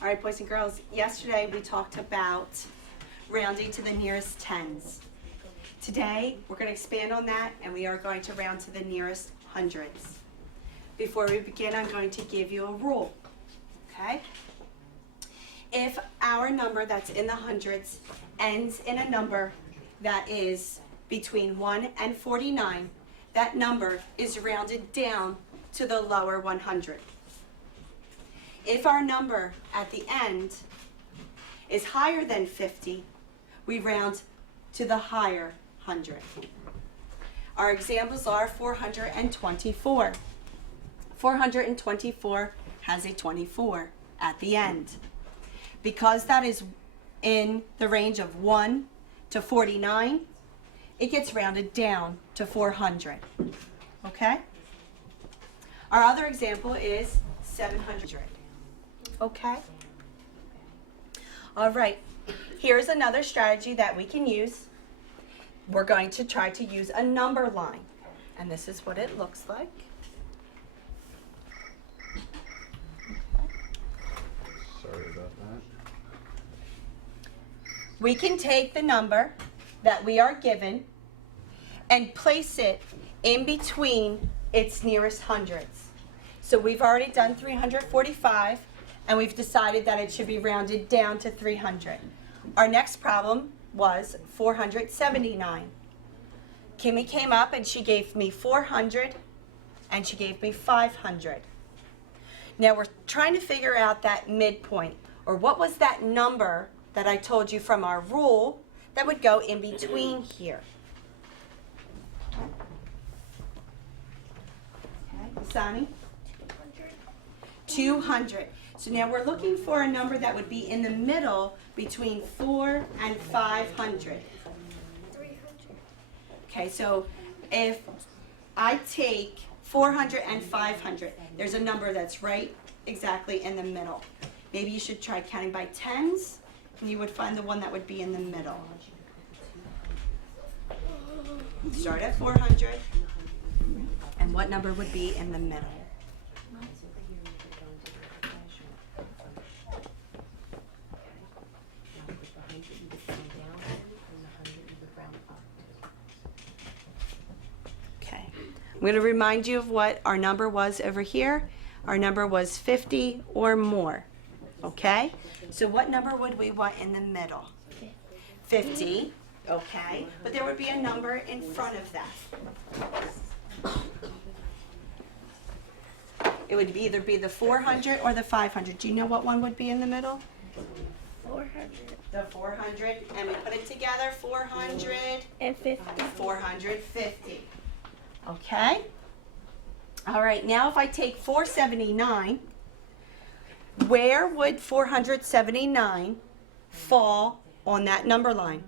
All right, boys and girls, yesterday we talked about rounding to the nearest tens. Today, we're going to expand on that, and we are going to round to the nearest hundreds. Before we begin, I'm going to give you a rule, okay? If our number that's in the hundreds ends in a number that is between 1 and 49, that number is rounded down to the lower 100. If our number at the end is higher than 50, we round to the higher 100. Our examples are 424. 424 has a 24 at the end. Because that is in the range of 1 to 49, it gets rounded down to 400. Okay? Our other example is 700. Okay? All right. Here's another strategy that we can use. We're going to try to use a number line. And this is what it looks like. Sorry about that. We can take the number that we are given and place it in between its nearest hundreds. So we've already done 345, and we've decided that it should be rounded down to 300. Our next problem was 479. Kimmy came up and she gave me 400 and she gave me 500. Now we're trying to figure out that midpoint, or what was that number that I told you from our rule that would go in between here. Okay, Sani? 200. So now we're looking for a number that would be in the middle between 4 and 500. 300. Okay, so if I take 400 and 500, there's a number that's right exactly in the middle. Maybe you should try counting by tens, and you would find the one that would be in the middle. Start at 400, and what number would be in the middle? Okay, I'm going to remind you of what our number was over here. Our number was 50 or more. Okay, so what number would we want in the middle? 50. Okay, but there would be a number in front of that. It would either be the 400 or the 500. Do you know what one would be in the middle? 400. The 400, and we put it together, 400 And 50. 450. Okay? All right, now if I take 479, where would 479 fall on that number line?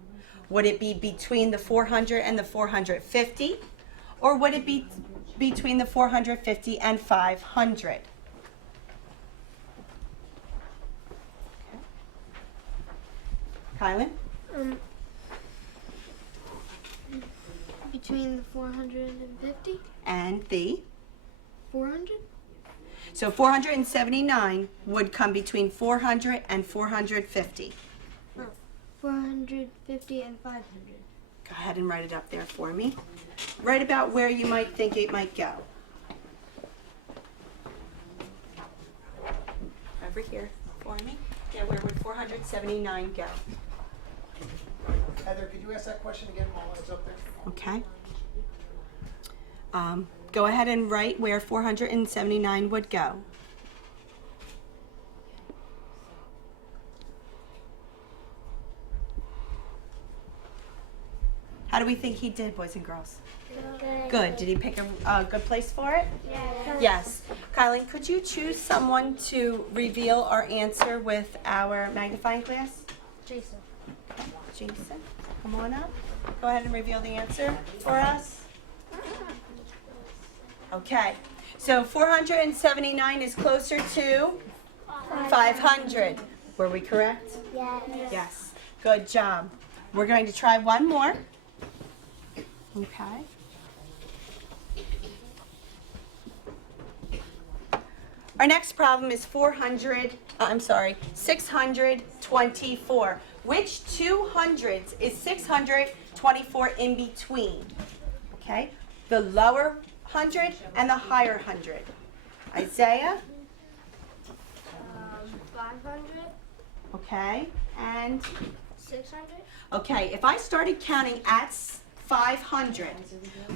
Would it be between the 400 and the 450? Or would it be between the 450 and 500? Kylan? Between the 450. And the? 400. So 479 would come between 400 and 450. 450 and 500. Go ahead and write it up there for me. Write about where you might think it might go. Over here for me. Yeah, where would 479 go? Heather, could you ask that question again while I was up there? Okay. Go ahead and write where 479 would go. How do we think he did, boys and girls? Good. Did he pick a good place for it? Yes. Kylie, could you choose someone to reveal our answer with our magnifying glass? Jason. Okay. Jason, come on up. Go ahead and reveal the answer for us. Okay. So 479 is closer to 500. Were we correct? Yes. Yes. Good job. We're going to try one more. Okay. Our next problem is 624. Which two hundreds is 624 in between? Okay, the lower hundred and the higher hundred. Isaiah, 500, okay, and 600, okay, if I started counting at 500,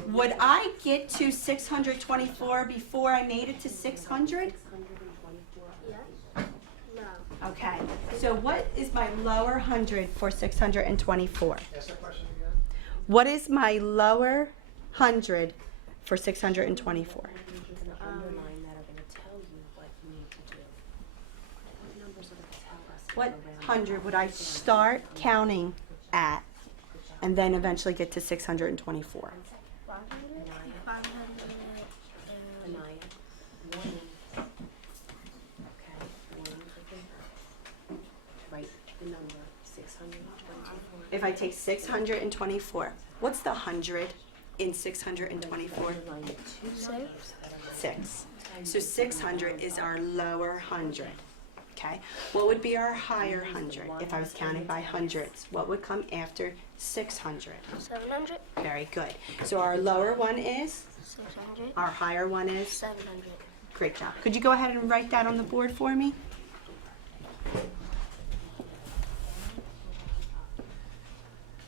would I get to 624 before I made it to 600? yes, no, Okay, so what is my lower hundred for 624? Ask that question again. What is my lower hundred for 624? Underline that are going to tell you what you need to do. What numbers are going to tell us? What hundred would I start counting at and then eventually get to 624? 500, 500, Anaya, one. Okay, one again. Write the number 624. If I take 624, what's the hundred in 624? Underline the two numbers that are going to 6. So 600 is our lower hundred. Okay, what would be our higher hundred if I was counting by hundreds? What would come after 600? 700, Very good. So our lower one is, 600, our higher one is, 700. great job. Could you go ahead and write that on the board for me?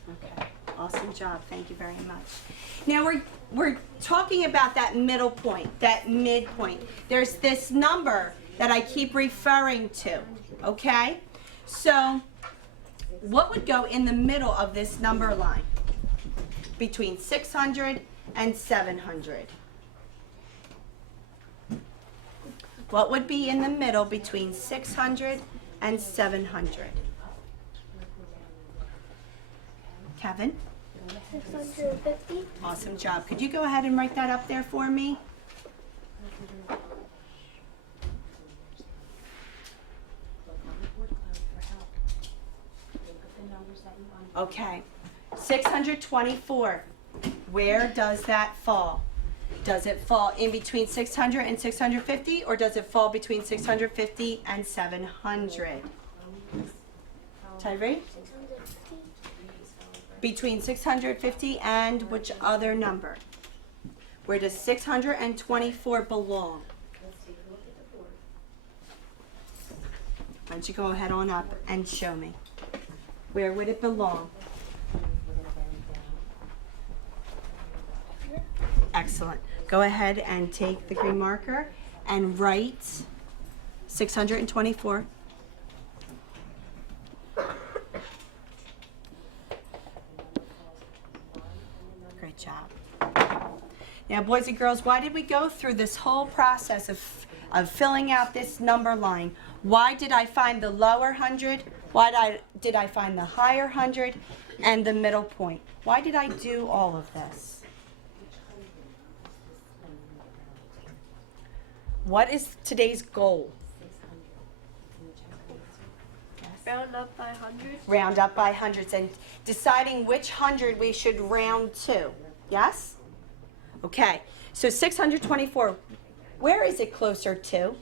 Okay, awesome job. Thank you very much. Now we're talking about that middle point, that midpoint. There's this number that I keep referring to, okay? So what would go in the middle of this number line between 600 and 700? What would be in the middle between 600 and 700? Kevin? 650, Awesome job. Could you go ahead and write that up there for me? Okay. 624. Where does that fall? Does it fall in between 600 and 650, or does it fall between 650 and 700? Tyree? 650, Between 650 and which other number? Where does 624 belong? Why don't you go ahead on up and show me? Where would it belong? Excellent. Go ahead and take the green marker and write 624. Great job. Now, boys and girls, why did we go through this whole process of filling out this number line? Why did I find the lower hundred? Why did I find the higher hundred and the middle point? Why did I do all of this? What is today's goal? round up by hundreds. Round up by hundreds and deciding which hundred we should round to. Yes? Okay, so 624, where is it closer to?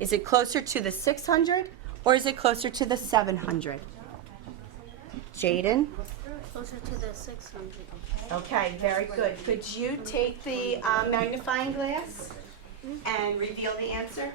Is it closer to the 600 or is it closer to the 700? Jaden? Closer to the 600. Okay, very good. Could you take the magnifying glass and reveal the answer?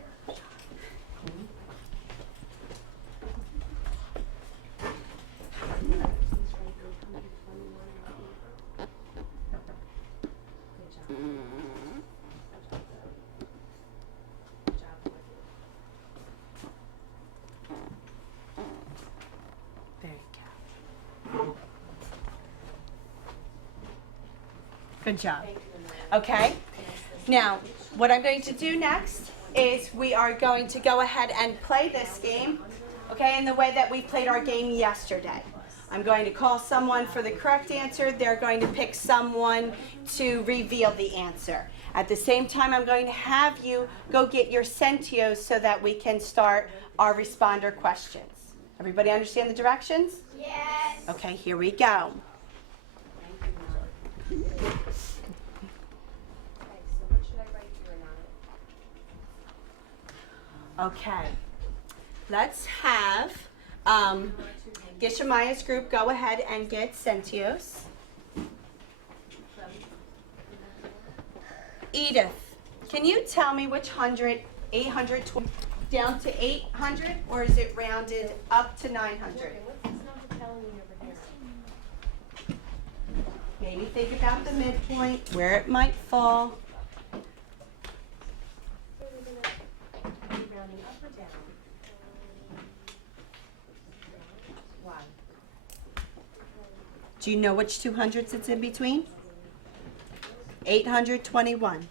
There you go. Good job. Okay. Now, what I'm going to do next is we are going to go ahead and play this game, okay, in the way that we played our game yesterday. I'm going to call someone for the correct answer. They're going to pick someone to reveal the answer. At the same time, I'm going to have you go get your Centios so that we can start our responder questions. Everybody understand the directions? Yes. Okay, here we go. Okay. Let's have Gishamaya's group go ahead and get Centios. Edith, can you tell me which 800 down to 800, or is it rounded up to 900? What's this number telling me over here? Maybe think about the midpoint, where it might fall. Are we gonna be rounding up or down? Why? Do you know which 200s it's in between? 821.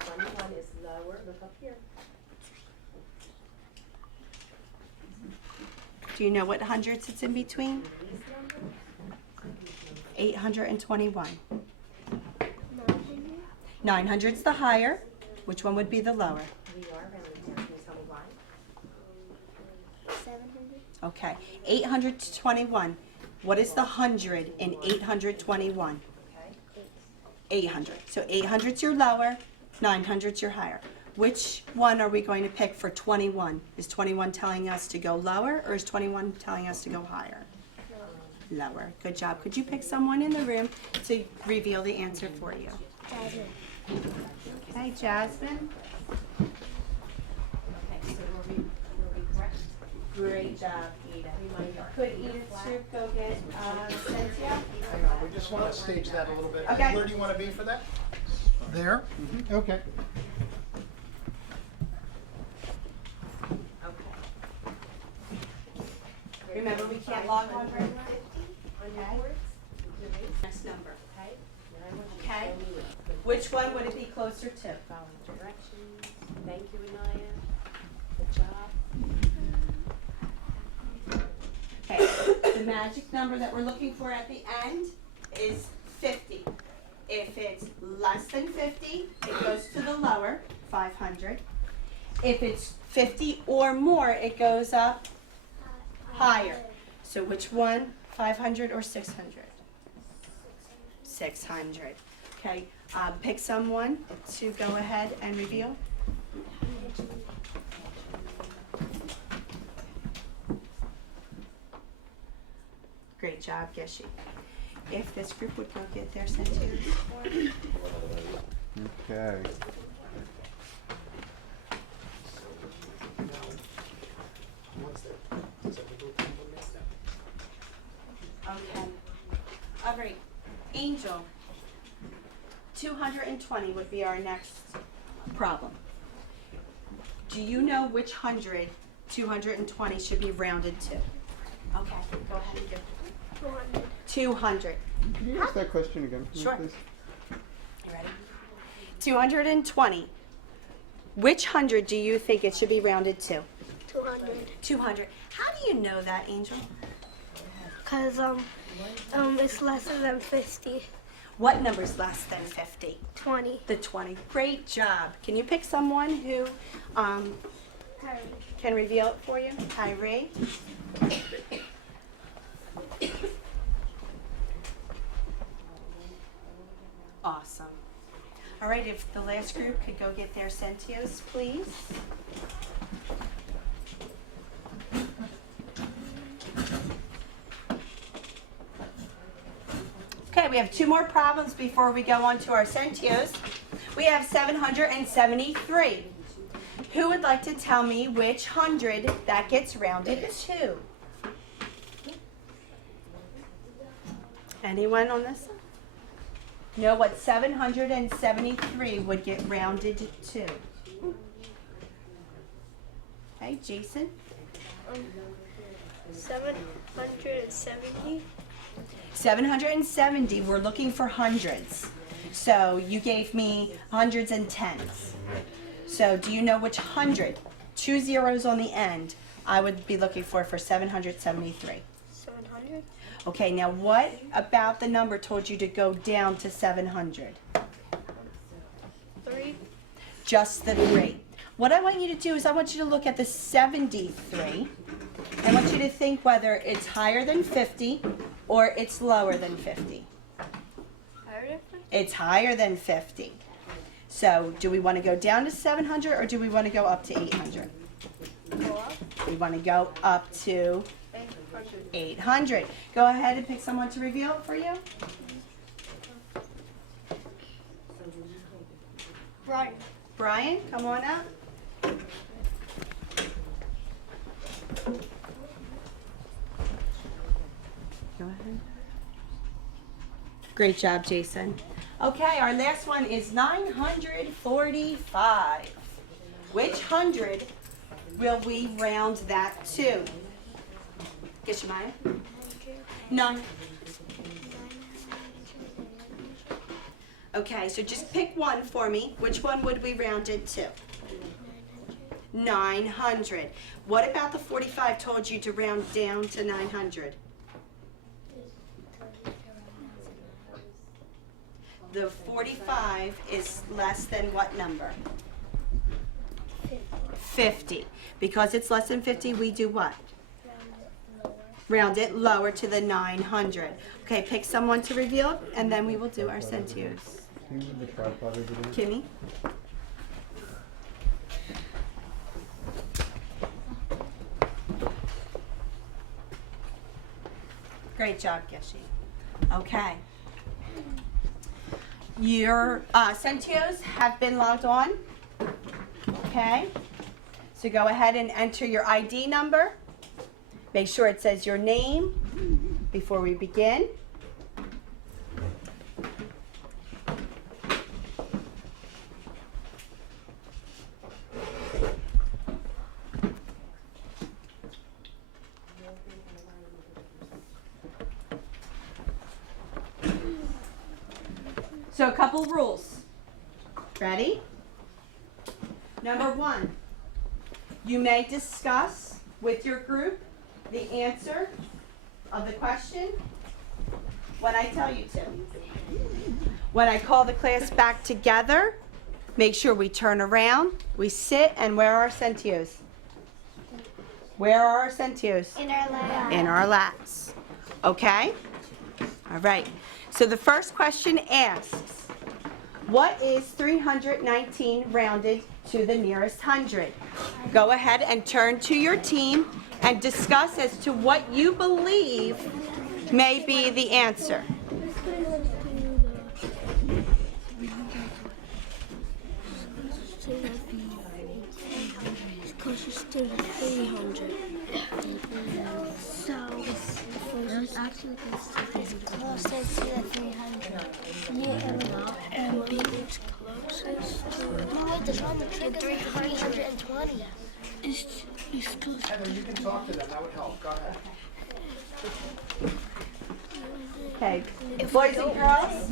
21 is lower. Look up here. Do you know what hundreds it's in between? These numbers. 821. 900. 900's the higher. Which one would be the lower? We are rounding down. Can you tell me why? 700. Okay. 821. What is the 100 in 821? Okay. 800. So 800's your lower, 900's your higher. Which one are we going to pick for 21? Is 21 telling us to go lower, or is 21 telling us to go higher? Lower. Good job. Could you pick someone in the room to reveal the answer for you? Jasmine. Okay, Jasmine. Okay, so were we correct? Great job, Edith. Reminder. Could Edith's group go get Cynthia? Hang on, we just want to stage that a little bit. Okay. Where do you want to be for that? There? Okay. Remember, we can't log on right now? On your Okay. boards? Erase. Next number. Okay. Then I want you to Okay. show me which. Which one would it be closer to? Following directions. Thank you, Anaya. Good job. Okay, the magic number that we're looking for at the end is 50. If it's less than 50, it goes to the lower, 500. If it's 50 or more, it goes up higher. So which one, 500 or 600? 600. Okay, pick someone to go ahead and reveal. Great job, Gishi. If this group would go get their Centios. Okay. Okay. All right. Angel. 220 would be our next problem. Do you know which 220 should be rounded to? Okay, go ahead and do it. 200. 200. Can you ask that question again, for me, Sure. please? You ready? 220. Which 100 do you think it should be rounded to? 200. 200. How do you know that, Angel? Cause it's lesser than 50. What number's less than 50? 20. The 20. Great job. Can you pick someone who can reveal it for you? Tyree. Awesome. All right, if the last group could go get their Centios, please. Okay, we have two more problems before we go on to our Centios. We have 773. Who would like to tell me which 100 that gets rounded to? Anyone on this? Know what 773 would get rounded to? Okay, Jason? 770. 770, we're looking for hundreds. So you gave me hundreds and tens. So do you know which 100, 2 zeros on the end, I would be looking for 773? 700. Okay, now what about the number told you to go down to 700? 3. Just the 3. What I want you to do is I want you to look at the 73. I want you to think whether it's higher than 50 or it's lower than 50. Higher than 50? It's higher than 50. So do we want to go down to 700 or do we want to go up to 800? We want to go up to 800. Go ahead and pick someone to reveal it for you. Brian. Brian, come on up. Go ahead. Great job, Jason. Okay, our last one is 945. Which hundred will we round that to? Get your mind. None. Okay, so just pick one for me. Which one would we round it to? 900. What about the 45 told you to round down to 900? The 45 is less than what number? 50. Because it's less than 50, we do what? Round it lower to the 900. Okay, pick someone to reveal, and then we will do our centuries. Can you move the tripod over there? Kimmy? Great job, Geshi. Okay. Your Centios have been logged on. Okay. So go ahead and enter your ID number. Make sure it says your name before we begin. So a couple rules. Ready? Number one, you may discuss with your group the answer of the question when I tell you to. When I call the class back together, make sure we turn around, we sit, and where are our Centios? Where are our Centios? In our lab. In our laps. Okay? All right. So the first question asks, what is 319 rounded to the nearest hundred? Go ahead and turn to your team and discuss as to what you believe may be the answer. Closest to the 300. So it's actually closest to the 300. Yeah, and B is closest to. No, wait, there's one the 320. It's close. Heather, you can talk to them, that would help, go ahead. Okay, boys and girls,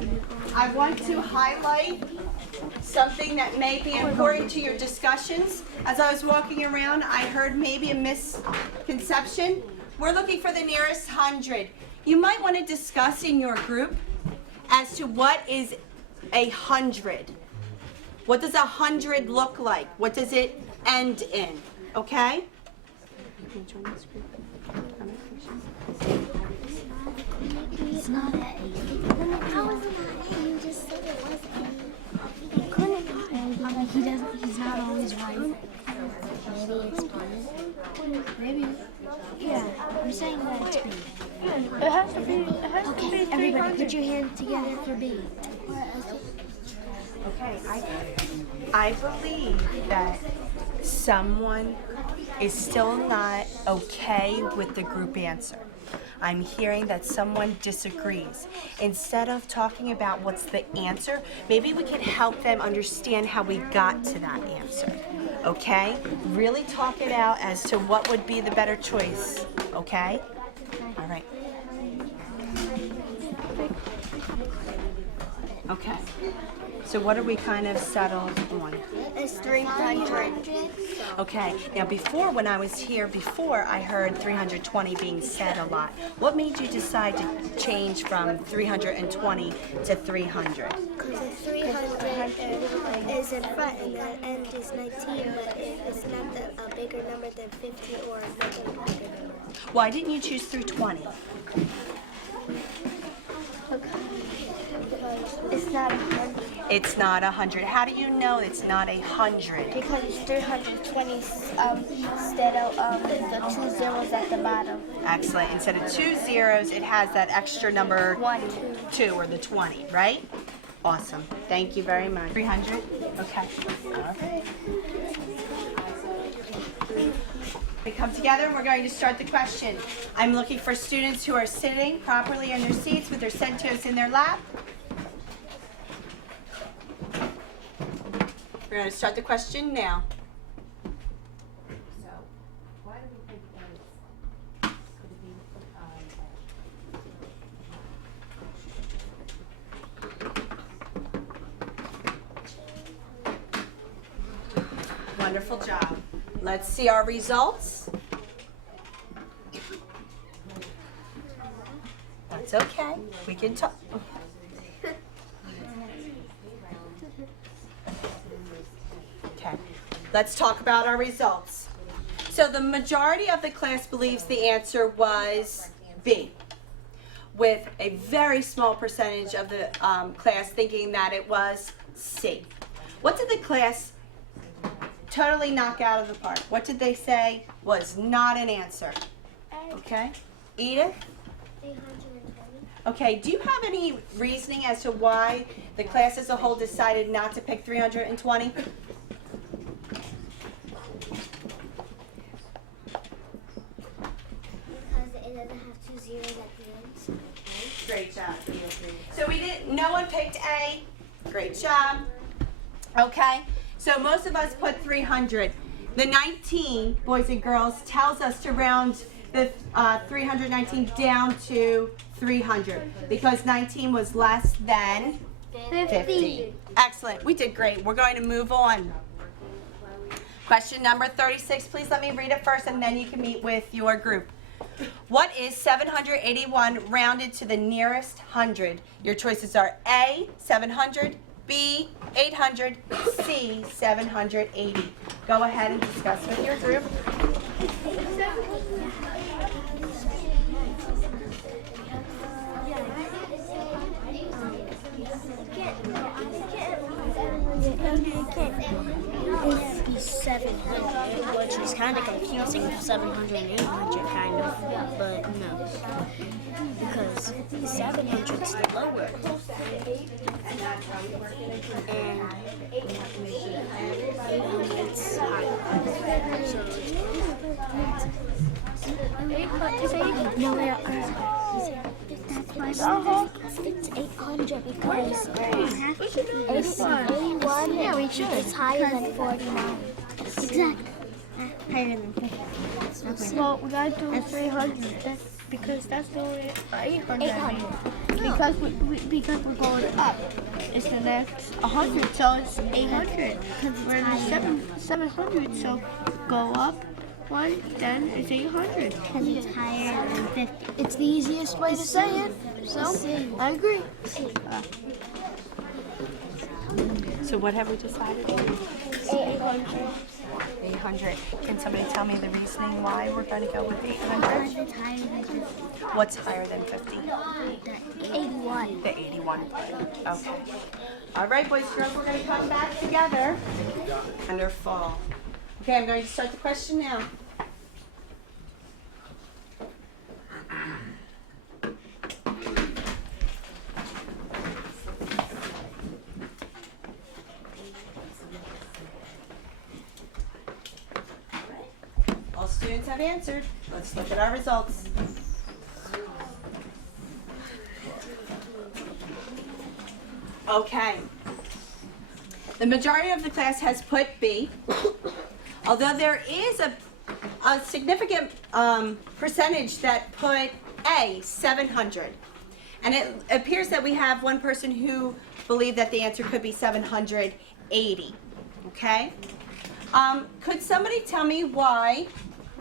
I want to highlight something that may be important to your discussions. As I was walking around, I heard maybe a misconception. We're looking for the nearest hundred. You might want to discuss in your group as to what is 100. What does 100 look like? What does it end in? Okay? It's not at 8. How is it not 8? You just said it was 8. It couldn't be 8. He's not always right. Maybe it's B. Maybe. Yeah, I'm saying that it's B. It has to be. It has to be Okay, everybody put your hand together for B. Okay, I believe that someone is still not okay with the group answer. I'm hearing that someone disagrees. Instead of talking about what's the answer, maybe we can help them understand how we got to that answer. Okay? Really talk it out as to what would be the better choice. Okay? All right. Okay. So what are we kind of settled on? It's 300. Okay, now before, when I was here before, I heard 320 being said a lot. What made you decide to change from 320 to 300? Because the 300 is in front and the end is 19, but it's not a bigger number than 50 or another bigger number. Why didn't you choose 320? Because it's not 100. It's not 100. How do you know it's not 100? Because it's 320 instead of the 2 zeros at the bottom. Excellent. Instead of 2 zeros, it has that extra number 2 or the 20, right? Awesome. Thank you very much. 300? Okay. Okay. We come together and we're going to start the question. I'm looking for students who are sitting properly in their seats with their centos in their lap. We're going to start the question now. So, why do we think that could it be, Wonderful job. Let's see our results. That's okay. We can talk. Okay. Let's talk about our results. So the majority of the class believes the answer was B, with a very small percentage of the class thinking that it was C. What did the class totally knock out of the park? What did they say was not an answer? Okay. Edith? 320. Okay, do you have any reasoning as to why the class as a whole decided not to pick 320? Because it doesn't have 2 zeros at the end. Great job. So no one picked A. Great job. Okay, so most of us put 300. The 19, boys and girls, tells us to round the 319 down to 300 because 19 was less than 50. Excellent. We did great. We're going to move on. Question number 36. Please let me read it first and then you can meet with your group. What is 781 rounded to the nearest hundred? Your choices are A, 700, B, 800, C, 780. Go ahead and discuss with your group. It's 700, which is kind of confusing. 700 and 800, kind of, but no, because 700 is lower, and 800 is higher. No, that's why it's 800 because it's 81. Yeah, we should. It's higher than 49. Exactly. Higher than 50. Well, we gotta do 300 because that's the only 800. 800. Because we're going up. It's the next 100, so it's 800. We're in 700, so go up one, then it's 800. Because it's higher than 50. It's the easiest way to say it. So I agree. So what have we decided? 800. 800. Can somebody tell me the reasoning why we're going to go with 800? It's higher than 50. What's higher than 50? The 81. The 81. Okay. All right, boys and girls, we're going to come back together. Wonderful. Okay, I'm going to start the question now. All students have answered. Let's look at our results. Okay. The majority of the class has put B, although there is a significant percentage that put A, 700. And it appears that we have one person who believed that the answer could be 780. Okay? Could somebody tell me why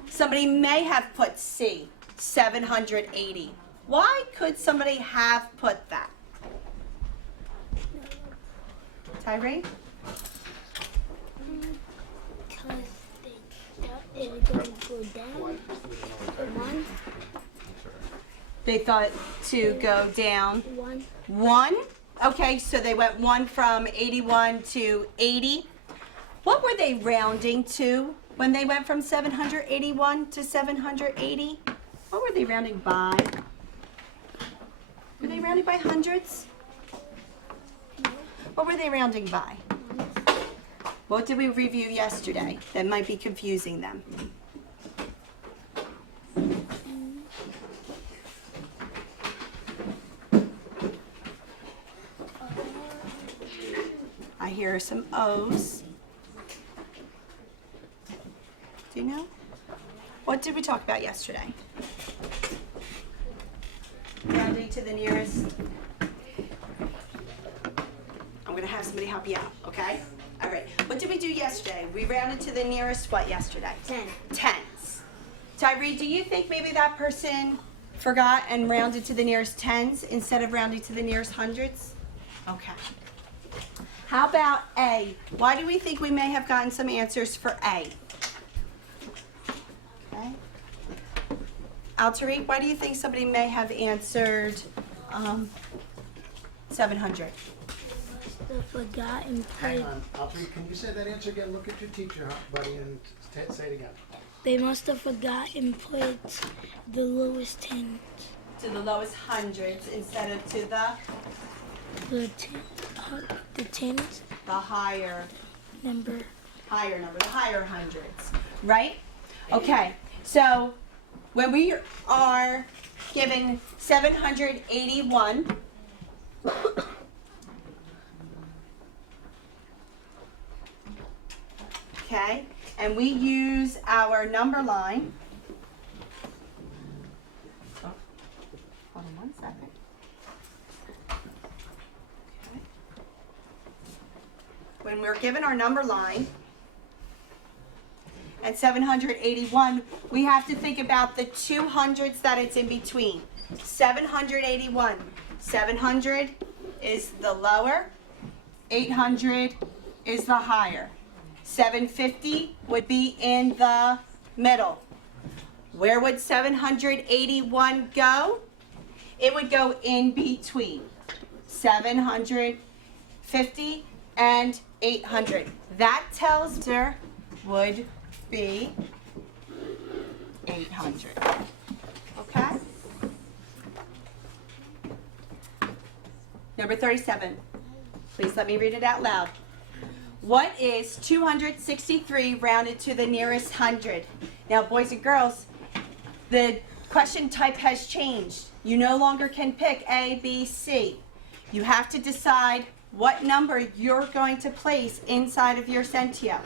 somebody may have put C, 780? Why could somebody have put that? Tyree? Because they thought they were going to go down. One. They thought to go down One. 1? Okay, so they went one from 81 to 80. What were they rounding to when they went from 781 to 780? What were they rounding by? Were they rounding by hundreds? What were they rounding by? What did we review yesterday that might be confusing them? I hear some O's. Do you know? What did we talk about yesterday? Rounding to the nearest. I'm going to have somebody help you out, okay? All right. What did we do yesterday? We rounded to the nearest what yesterday? 10. Tens. Tyree, do you think maybe that person forgot and rounded to the nearest tens instead of rounding to the nearest hundreds? Okay. How about A? Why do we think we may have gotten some answers for A? Okay. Al-Tariq, why do you think somebody may have answered 700? They forgot and Hang put. on, Alfred, can you say that answer again? Look at your teacher, buddy, and say it again. They must have forgotten put the lowest 10. To the lowest hundreds instead of to The 10s the higher number. number, the higher hundreds, right? Okay, so when we are given 781, okay, and we use our number line. Oh, hold on one second. Okay. When we're given our number line at 781, we have to think about the 200s that it's in between. 781. 700 is the lower, 800 is the higher. 750 would be in the middle. Where would 781 go? It would go in between 750 and 800. That tells her would be 800. Okay? Number 37. Please let me read it out loud. What is 263 rounded to the nearest hundred? Now, boys and girls, the question type has changed. You no longer can pick A, B, C. You have to decide what number you're going to place inside of your Centio.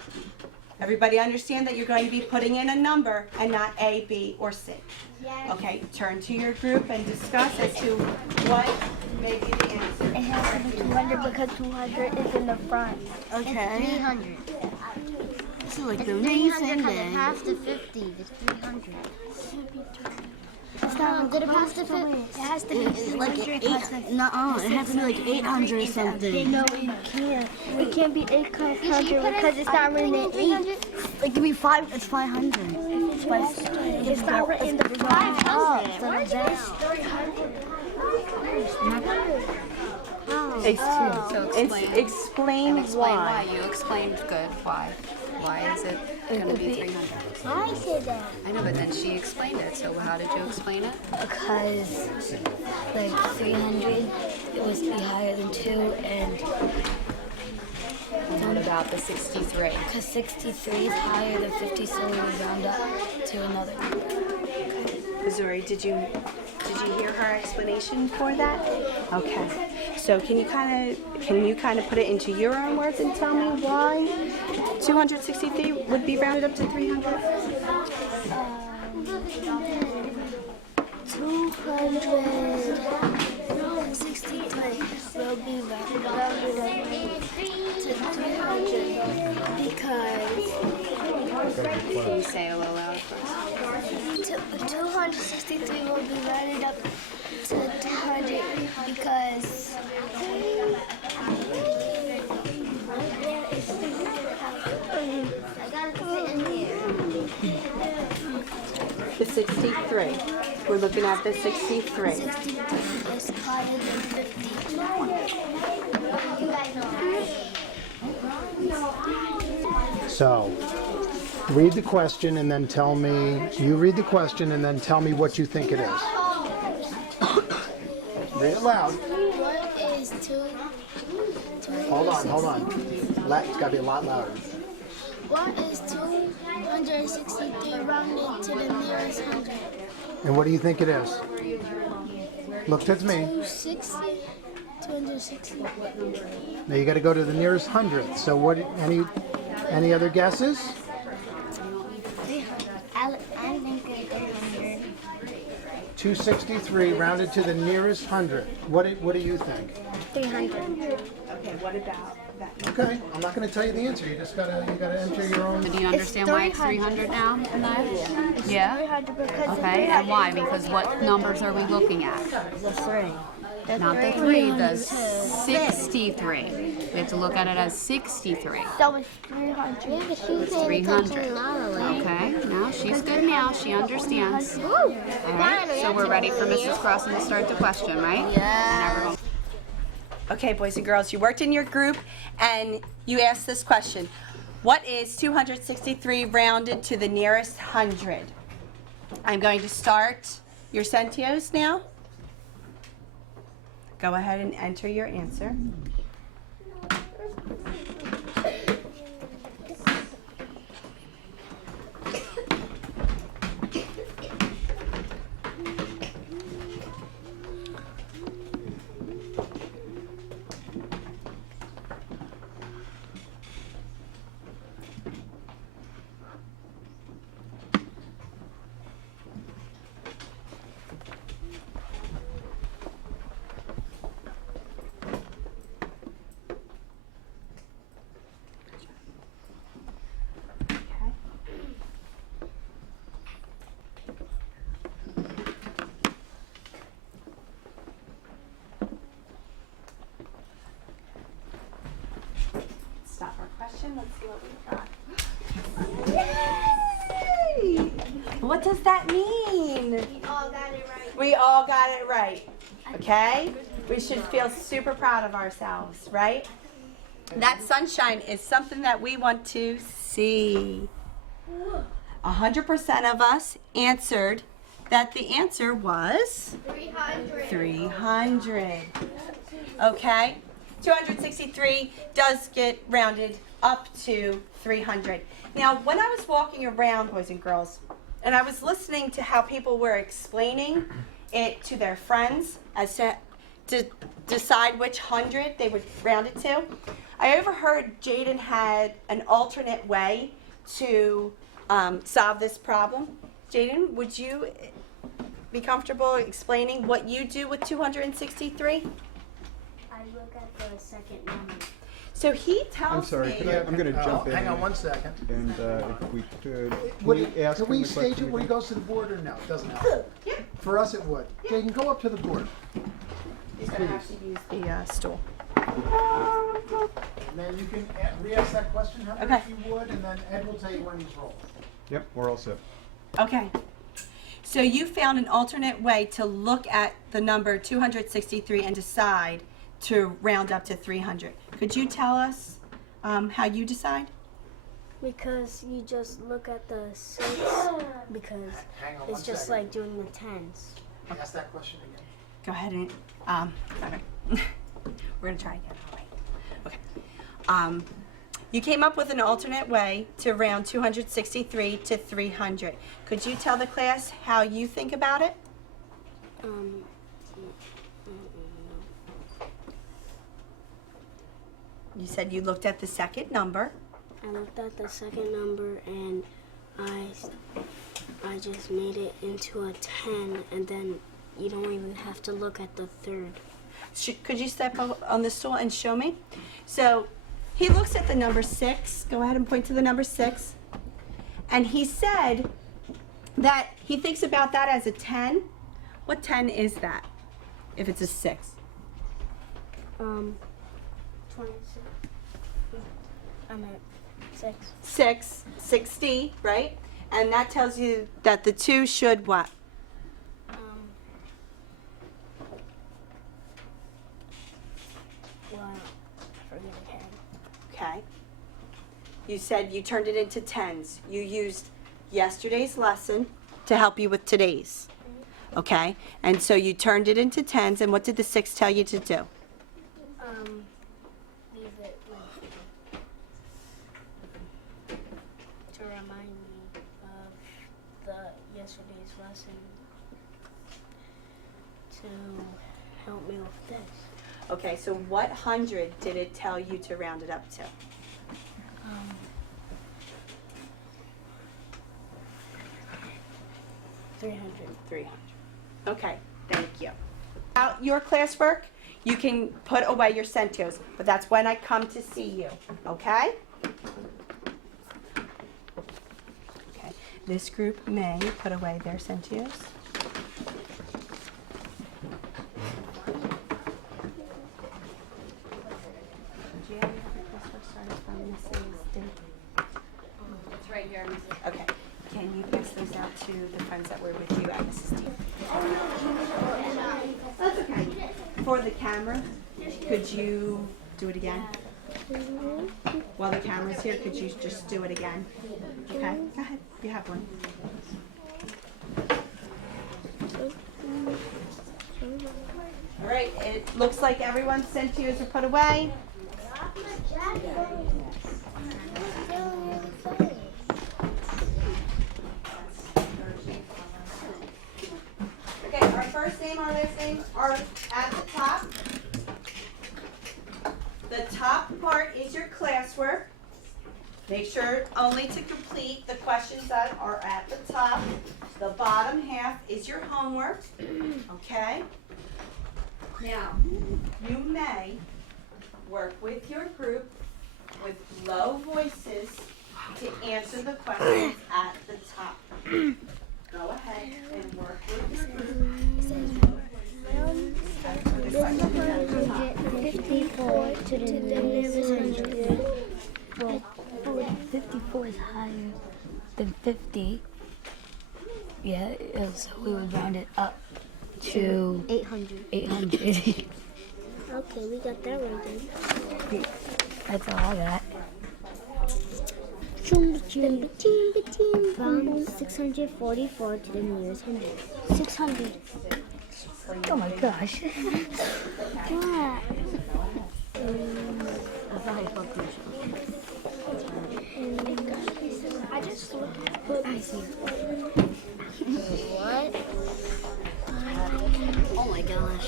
Everybody understand that you're going to be putting in a number and not A, B, or C. Yes. Okay, turn to your group and discuss as to what may be the answer. It has to be 200 because 200 is in the front. Okay. 300. This is like the It's 300 reason because it then. passed to 50. It's 300. It's not, did it pass to 50? It has to be Like 800. No, it has to be like 800 or something. No, it can't. It can't be 800 because it's not written in 8. It could be 5. It's 500. It's not written in the 500. Why is it 300? So explain Explain why. You explained good. Why? Why is it going to be 300? I said that. I know, but then she explained it. So how did you explain it? Because, like, 300, it was be higher than 2, and What about the 63? because 63 is higher than 50, so we would round up to another number. Missouri, did you hear her explanation for that? Okay. So can you kind of put it into your own words and tell me why 263 would be rounded up to 300? 263 will be rounded up to 300 because Can you say it a little louder for us? 263 will be rounded up to 200 because The 63. We're looking at the 63. 63 is higher than 50. So, read the question and then tell me, you read the question and then tell me what you think it is. Read it loud. What is two? Hold on. It's gotta be a lot louder. What is 263 rounded to the nearest hundred? And what do you think it is? Look to me. 260. 260. Now you gotta go to the nearest hundredth. So what, any other guesses? I think it's 300. 263 rounded to the nearest hundredth. What do you think? 300. Okay, what about that? Okay, I'm not gonna tell you the answer. You gotta enter your own. Do you understand why it's 300 now? Yeah? 300 because Okay, and why? Because what numbers are we looking at? the 3. Not the 3, the 63. We have to look at it as 63. So it's 300. Yeah, but she's 300. Okay, now she's good now. She understands. All right, so we're ready for Mrs. Crossan to start the question, right? Yeah. Okay, boys and girls, you worked in your group and you asked this question. What is 263 rounded to the nearest hundred? I'm going to start your centios now. Go ahead and enter your answer. Stop our question. Let's see what we've got. Yay! What does that mean? We all got it right. We all got it right. Okay? We should feel super proud of ourselves, right? That sunshine is something that we want to see. 100% of us answered that the answer was 300. Okay? 263 does get rounded up to 300. Now, when I was walking around, boys and girls, and I was listening to how people were explaining it to their friends as to decide which hundred they would round it to, I overheard Jaden had an alternate way to solve this problem. Jaden, would you be comfortable explaining what you do with 263? I look at the second number. So he tells I'm sorry, me. I'm going to jump in. Hang on 1 second. And if we could, Would, can we ask can we him the stage question it when he again? goes to the board or no? It doesn't help. Yeah. For us, it would. Jaden, go up to the board. He's going to have to use the stool. And then you can re-ask that question, Heather, Okay. if you would, and then Ed will tell you when he's rolling. Yep, we're all set. Okay. So you found an alternate way to look at the number 263 and decide to round up to 300. Could you tell us how you decide? Because you just look at the 6 because Hang on it's 1 just second. like doing the tens. Ask that question again. Go ahead and, okay. We're gonna try again, all right. Okay. You came up with an alternate way to round 263 to 300. Could you tell the class how you think about it? You said you looked at the second number. I looked at the second number and I just made it into a 10 and then you don't even have to look at the third. Could you step up on the stool and show me? So he looks at the number 6. Go ahead and point to the number 6. And he said that he thinks about that as a 10. What 10 is that if it's a 6? 26. I'm at 6. 6, 60, right? And that tells you that the 2 should what? Well, I forget again. Okay. You said you turned it into tens. You used yesterday's lesson to help you with today's. Okay? And so you turned it into tens, and what did the 6 tell you to do? Leave it to remind me of the yesterday's lesson to help me with this. Okay, so what 100 did it tell you to round it up to? 300. 300. Okay, thank you. Out your classwork, you can put away your Centios, but that's when I come to see you, okay? Okay, this group may put away their Centios. Do you have your classwork started from Mrs. D? It's right here, Mrs. Okay, can you pass those out to the friends that were with you at Mrs. D? That's okay. For the camera, could you do it again? While the camera's here, could you just do it again? Okay, go ahead. You have one. All right, it looks like everyone's Centios are put away. Okay, our first name, our last name are at the top. The top part is your classwork. Make sure only to complete the questions that are at the top. The bottom half is your homework, okay? Now, you may work with your group with low voices to answer the questions at the top. Go ahead and work with your group. 54 to the nearest 100. Well, 54 is higher than 50. Yeah, so we would round it up to 800. 800. Okay, we got that right then. That's all I got. From 644 to the nearest 100. 600. Oh my gosh. What? I just looked at I see. What? Oh my gosh.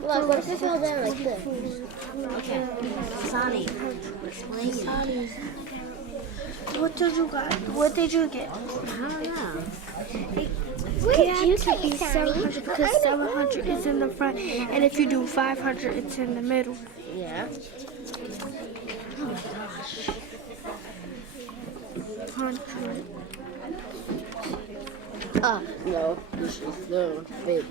Look, what if it fell down like this? Okay. Sonny, explain it. What did you get? What did you get? I don't know. What You did have you to get, be Sonny? 700 because 700 is in the front, and if you do 500, it's in the middle. Yeah. 100. No. This is no big.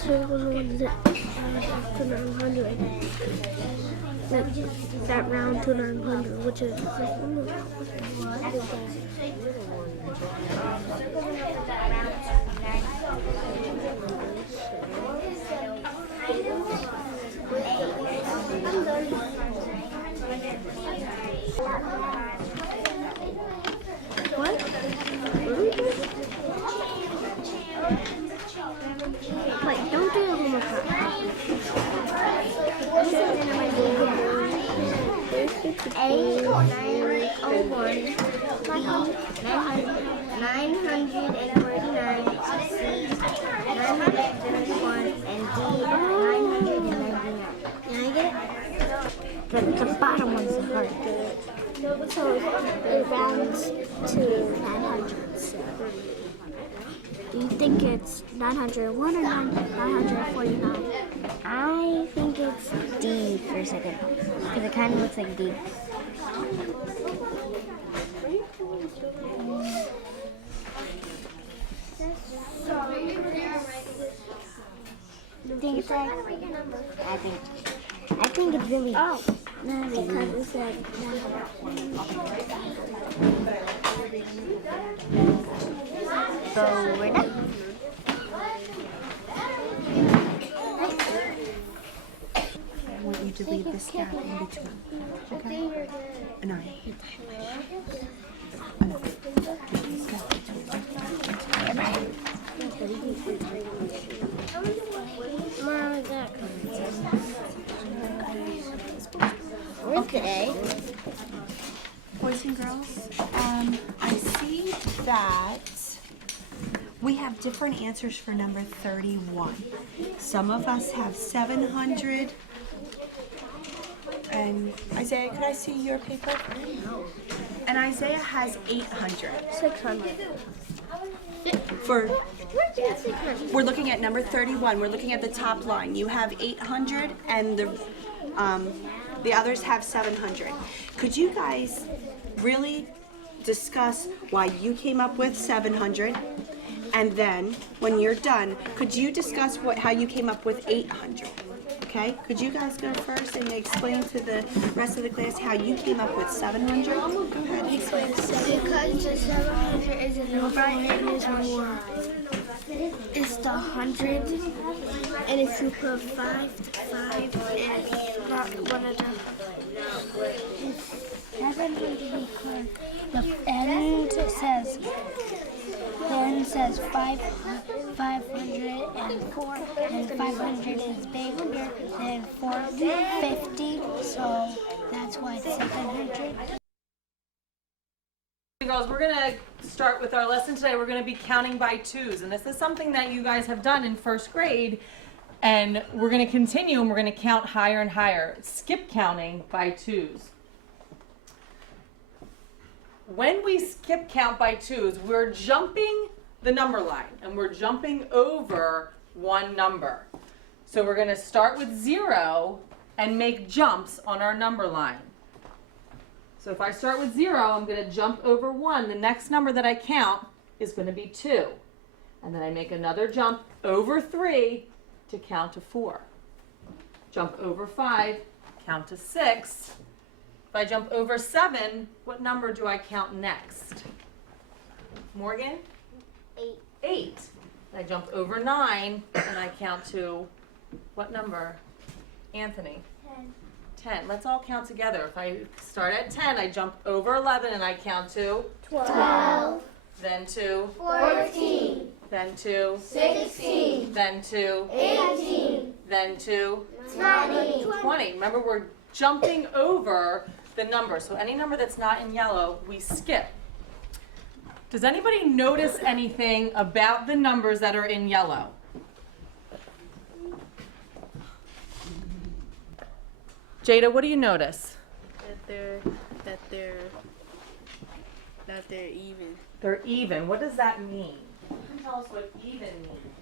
So it was one that to 900. That round to 900, which is what? Wait, don't do the homework. The bottom one's the hard. So it rounds to 900. So. Do you think it's 901 or 949? I think it's D for a second. Because it kind of looks like D. Do you think it's right? I think. I think it's really. Oh. No, because it said. So we're done. I want you to leave this gap in between. Okay? And I. Okay. Boys and girls, I see that we have different answers for number 31. Some of us have 700. And Isaiah, could I see your paper? And Isaiah has 800. 600. We're looking at number 31. We're looking at the top line. You have 800 and the others have 700. Could you guys really discuss why you came up with 700? And then when you're done, could you discuss how you came up with 800? Okay, could you guys go first and explain to the rest of the class how you came up with 700? Go ahead. Because the 700 is a number and it's more. It's the 100, and if you put 5 to 5, it's not one of them. 700 because the end says 504, and 500 is bigger than 450, so that's why it's 700. Girls, we're going to start with our lesson today. We're going to be counting by twos, and this is something that you guys have done in first grade, and we're going to continue and we're going to count higher and higher. Skip counting by twos. When we skip count by twos, we're jumping the number line and we're jumping over one number. So we're going to start with 0 and make jumps on our number line. So if I start with 0, I'm going to jump over 1. The next number that I count is going to be 2. And then I make another jump over 3 to count to 4. Jump over 5, count to 6. If I jump over 7, what number do I count next? Morgan? 8. 8. I jump over 9 and I count to what number? Anthony? 10. Let's all count together. If I start at 10, I jump over 11 and I count to 12. Then to 14. then to 16. then to 18. then to 20. 20. Remember, we're jumping over the number. So any number that's not in yellow, we skip. Does anybody notice anything about the numbers that are in yellow? Jada, what do you notice? That they're even. They're even. What does that mean? Who can tell us what even means?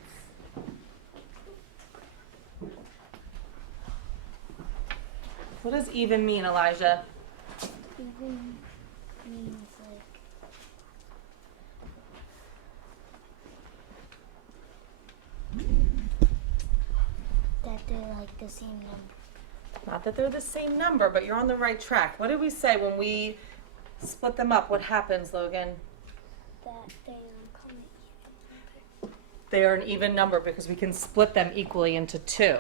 What does even mean, Elijah? Even means that they're like the same number. Not that they're the same number, but you're on the right track. What did we say when we split them up? What happens, Logan? That they come even. They are an even number because we can split them equally into 2.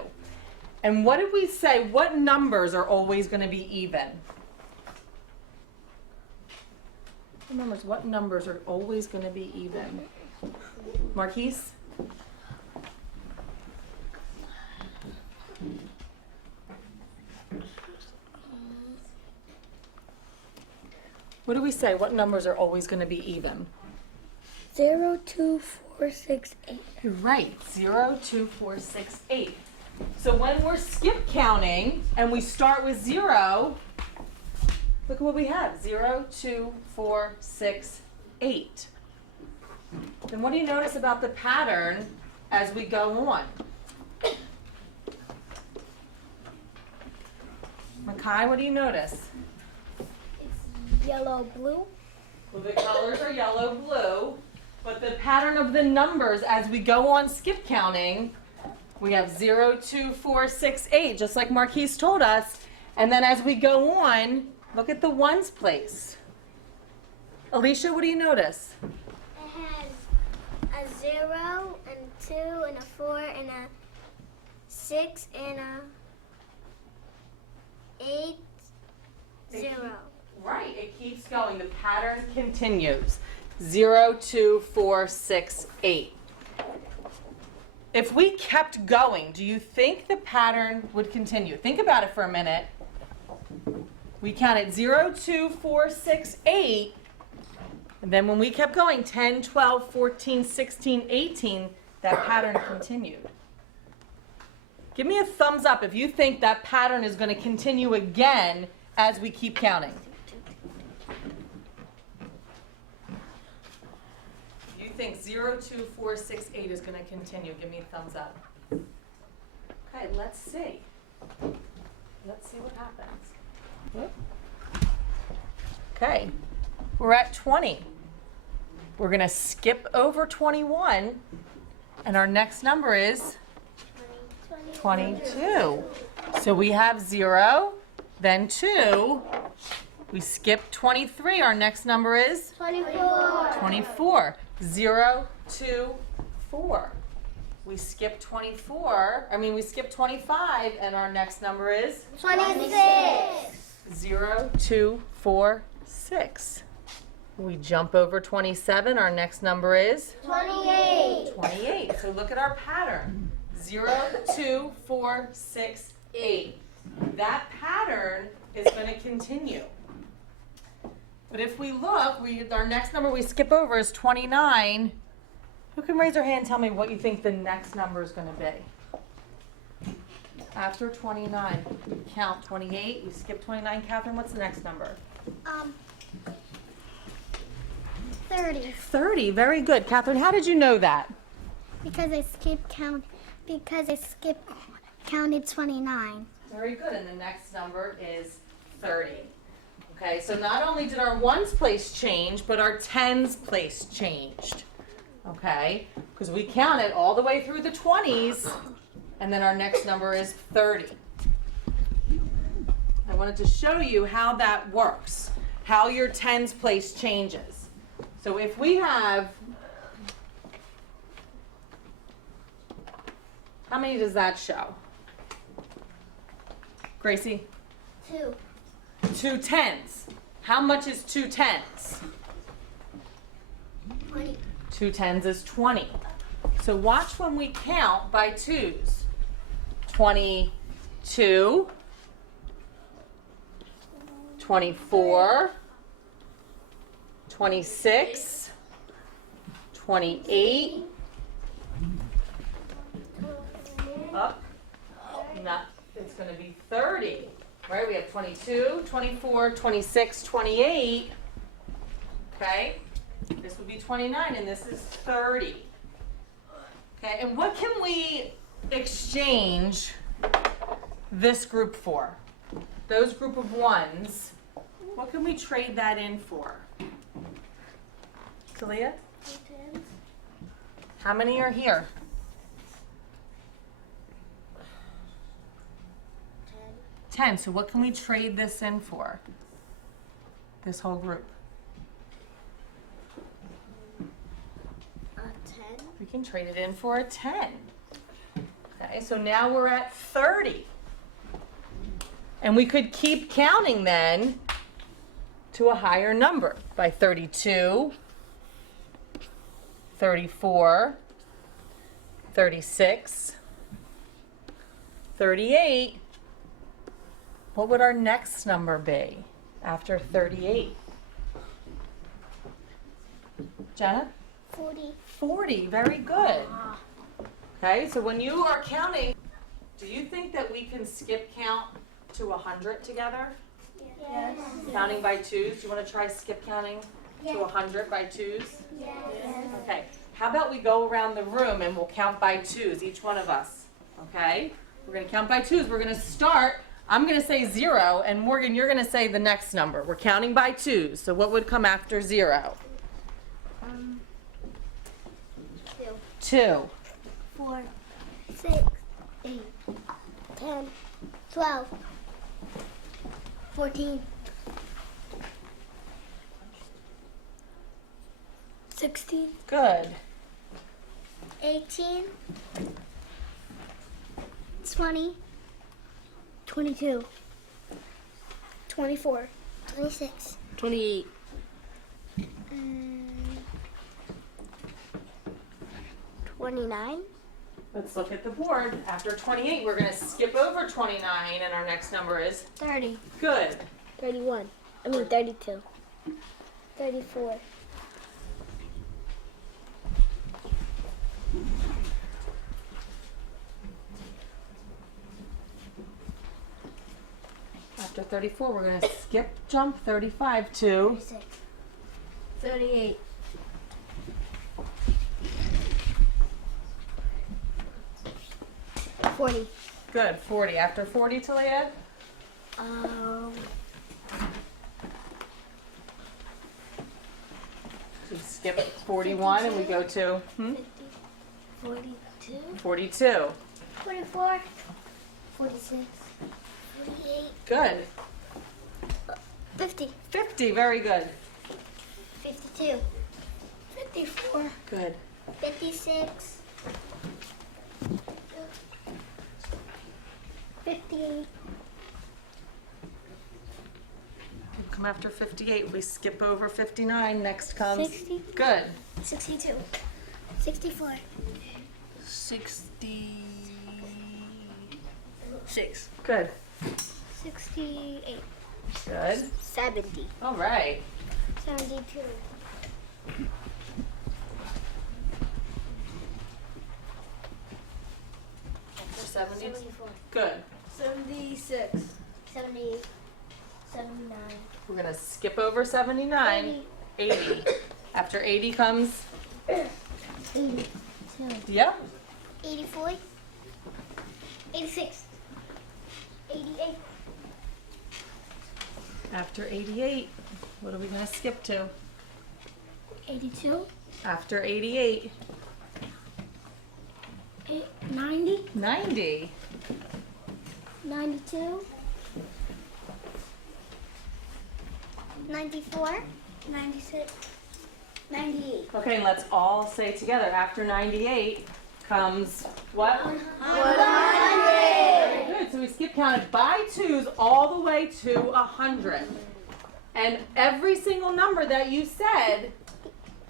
And what did we say? What numbers are always going to be even? What numbers are always going to be even? Marquise? What do we say? What numbers are always going to be even? 0, 2, 4, 6, 8. You're right. 0, 2, 4, 6, 8. So when we're skip counting and we start with 0, look at what we have. 0, 2, 4, 6, 8. Then what do you notice about the pattern as we go on? Makai, what do you notice? Yellow, blue. Well, the colors are yellow, blue, but the pattern of the numbers as we go on skip counting We have 0, 2, 4, 6, 8, just like Marquise told us. And then as we go on, look at the ones place. Alicia, what do you notice? It has a 0 and 2 and a 4 and a 6 and a 8, 0. Right, it keeps going. The pattern continues. 0, 2, 4, 6, 8. If we kept going, do you think the pattern would continue? Think about it for a minute. We counted 0, 2, 4, 6, 8. And then when we kept going, 10, 12, 14, 16, 18, that pattern continued. Give me a thumbs up if you think that pattern is going to continue again as we keep counting. You think 0, 2, 4, 6, 8 is going to continue. Give me a thumbs up. Okay, let's see. Let's see what happens. Okay, we're at 20. We're going to skip over 21, and our next number is 22. So we have 0, then 2. We skip 23. Our next number is 24. 24. 0, 2, 4. We skip we skip 25, and our next number is 26. 0, 2, 4, 6. We jump over 27. Our next number is 28. 28. So look at our pattern. 0, 2, 4, 6, 8. That pattern is going to continue. But if we look, our next number we skip over is 29. Who can raise their hand and tell me what you think the next number is going to be? After 29, we count 28. We skip 29. Catherine, what's the next number? 30. 30. Very good. Catherine, how did you know that? Because I skipped counted 29. Very good. And the next number is 30. Okay, so not only did our ones place change, but our tens place changed. Okay, because we counted all the way through the 20s, and then our next number is 30. I wanted to show you how that works, how your tens place changes. So if we have, how many does that show? Gracie? 2. 2 tens. How much is 2 tens? 20. 2 tens is 20. So watch when we count by twos. 22, 24, 26, 28, up, it's going to be 30. Right, we have 22, 24, 26, 28. Okay, this would be 29, and this is 30. Okay, and what can we exchange this group for? Those group of ones, what can we trade that in for? Talia? How many are here? 10. So what can we trade this in for? This whole group. A 10. We can trade it in for a 10. Okay, so now we're at 30. And we could keep counting then to a higher number by 32, 34, 36, 38. What would our next number be after 38? Jenna? 40. 40, very good. Okay, so when you are counting, do you think that we can skip count to 100 together? Yes. Counting by twos, do you want to try skip counting to 100 by twos? Yes. Okay, how about we go around the room and we'll count by twos, each one of us, okay? We're going to count by twos. We're going to start, I'm going to say 0, and Morgan, you're going to say the next number. We're counting by twos, so what would come after 0? 2. 2, 4. 6. 8, 10, 12, 14, 16, Good. 18, 20, 22, 24, 26, 28. 29, Let's look at the board. After 28, we're going to skip over 29, and our next number is 30, good. 31, 32, 34, After 34, we're going to skip jump 35 to 36, 38. 40, good 40. After 40, Talia? We skip 41 and we go to 42, 42. 44, 46, 48, Good. 50, 50. Very good. 52, 54, Good. 56, 58, Come after 58. We skip over 59. Next comes 60, good. 62, 64, 66. Good. 68, Good. 70, All right. 72, After 70. 74, Good. 76. 78, 79, We're going to skip over 79. 80. After 80 comes 82, yep. 84, 86, 88, After 88, what are we going to skip to? 82, After 88, 90, 90. 92, 94, 96, 98, Okay, and let's all say together. After 98 comes what? 100. Very good. So we skip counted by twos all the way to 100. And every single number that you said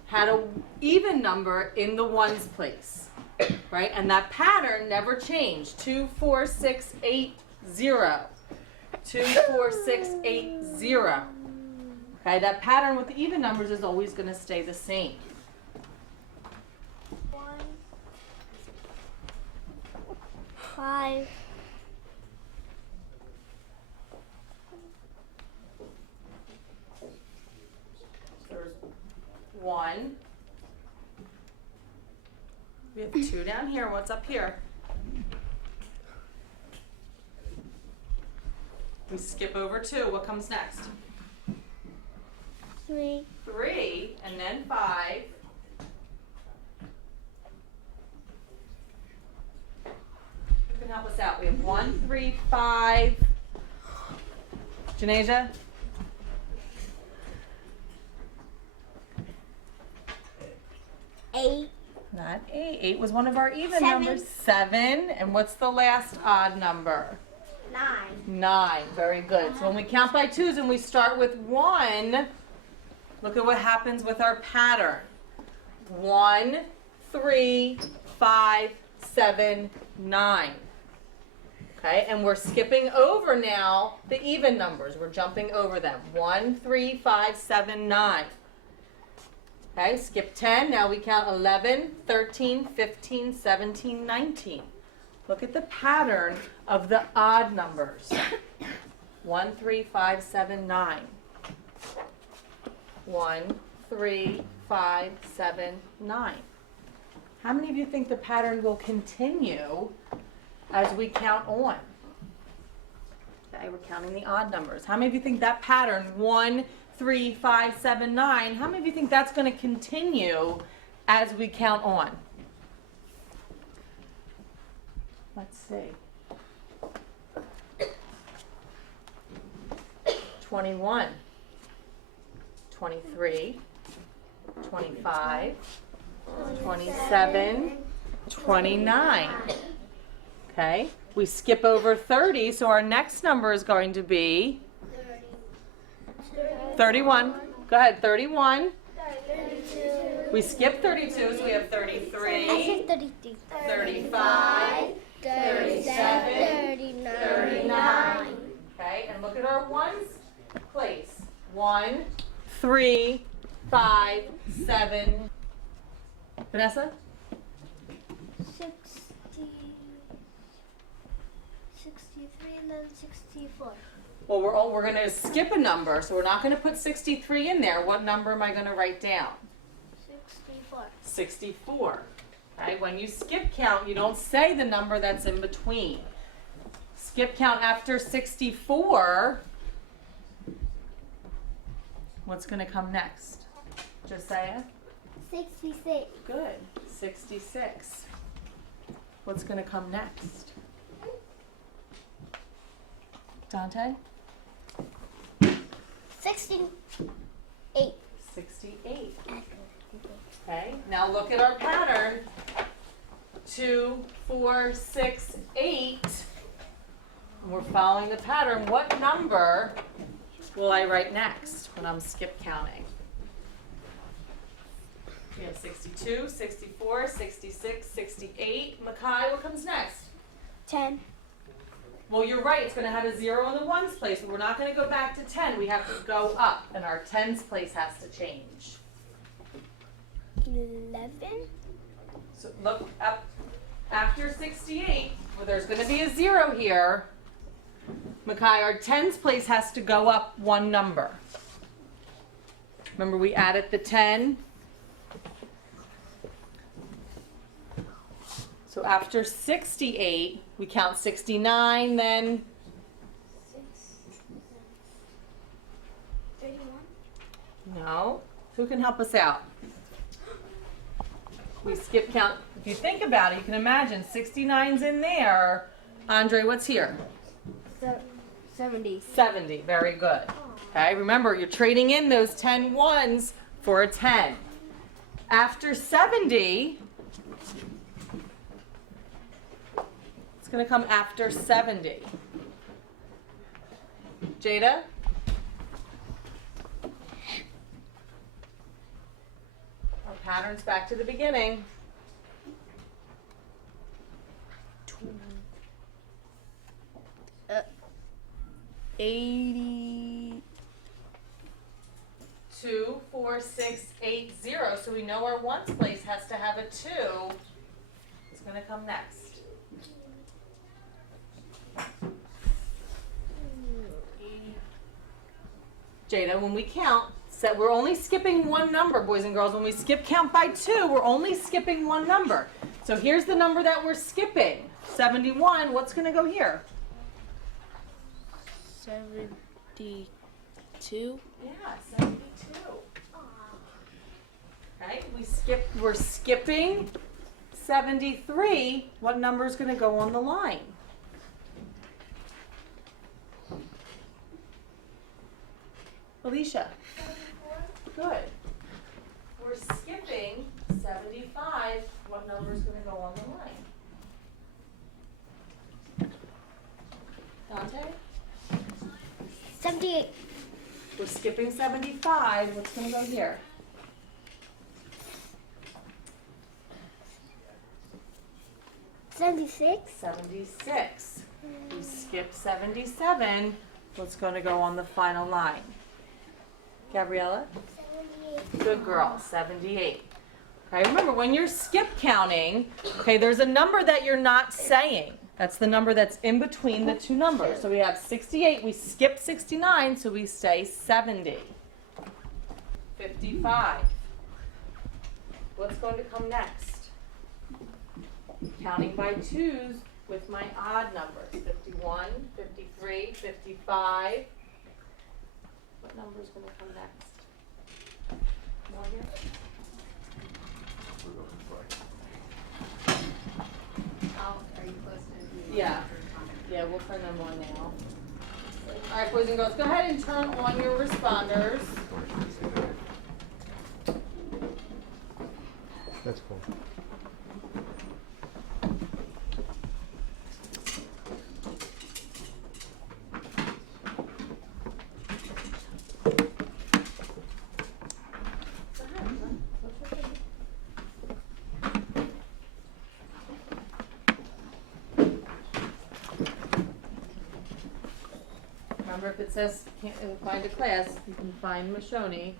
had an even number in the ones place, right? And that pattern never changed. 2, 4, 6, 8, 0. 2, 4, 6, 8, 0. Okay, that pattern with the even numbers is always going to stay the same. 1, 5, There's 1. We have 2 down here. What's up here? We skip over 2. What comes next? 3, 3, and then 5. Who can help us out? We have 1, 3, 5. Janasia? Eight, Not 8. 8 was one of our even 7. numbers. 7. And what's the last odd number? 9, 9. Very good. So when we count by twos and we start with 1, look at what happens with our pattern. 1, 3, 5, 7, 9. Okay, and we're skipping over now the even numbers. We're jumping over them. 1, 3, 5, 7, 9. Okay, skip 10. Now we count 11, 13, 15, 17, 19. Look at the pattern of the odd numbers. 1, 3, 5, 7, 9. 1, 3, 5, 7, 9. How many of you think the pattern will continue as we count on? Okay, we're counting the odd numbers. How many of you think that pattern, 1, 3, 5, 7, 9, how many of you think that's going to continue as we count on? Let's see. 21, 23, 25, 27, 29. Okay, we skip over 30, so our next number is going to be 31. Go ahead, 31. We skip 32, so we have 33, 35, 37, 39. Okay, and look at our ones place. 1, 3, 5, 7. Vanessa? 63 and then 64. Well, we're going to skip a number, so we're not going to put 63 in there. What number am I going to write down? 64. 64. Okay, when you skip count, you don't say the number that's in between. Skip count after 64. What's going to come next? Josiah? 66. Good. 66. What's going to come next? Dante? 68. 68. Okay, now look at our pattern. 2, 4, 6, 8. And we're following the pattern. What number will I write next when I'm skip counting? We have 62, 64, 66, 68. Makai, what comes next? 10. Well, you're right. It's going to have a 0 in the ones place, but we're not going to go back to 10. We have to go up, and our tens place has to change. 11. So look up after 68, well, there's going to be a 0 here. Makai, our tens place has to go up one number. Remember we added the 10? So after 68, we count 69, then 31. no. Who can help us out? We skip count. If you think about it, you can imagine 69's in there. Andre, what's here? 70. 70. Very good. Okay, remember you're trading in those 10 ones for a 10. After 70, it's going to come after 70. Jada? Our pattern's back to the beginning. 80. 2, 4, 6, 8, 0. So we know our ones place has to have a 2. It's going to come next. Jada, when we count, we're only skipping one number, boys and girls. When we skip count by 2, we're only skipping one number. So here's the number that we're skipping. 71. What's going to go here? 72. Yeah, 72. Okay, we're skipping 73. What number is going to go on the line? Alicia. Good. We're skipping 75. What number is going to go on the line? Dante? 78. We're skipping 75. What's going to go here? 76. 76. We skip 77. What's going to go on the final line? Gabriella? 78. Good girl, 78. Okay, remember when you're skip counting, okay, there's a number that you're not saying. That's the number that's in between the two numbers. So we have 68, we skip 69, so we say 70. 55. What's going to come next? Counting by twos with my odd numbers. 51, 53, 55. What number is going to come next? Morgan? Are you close to Yeah, we'll turn them on now. All right, boys and girls, go ahead and turn on your responders. That's cool. Remember, if it says can't find a class, you can find Mashoni.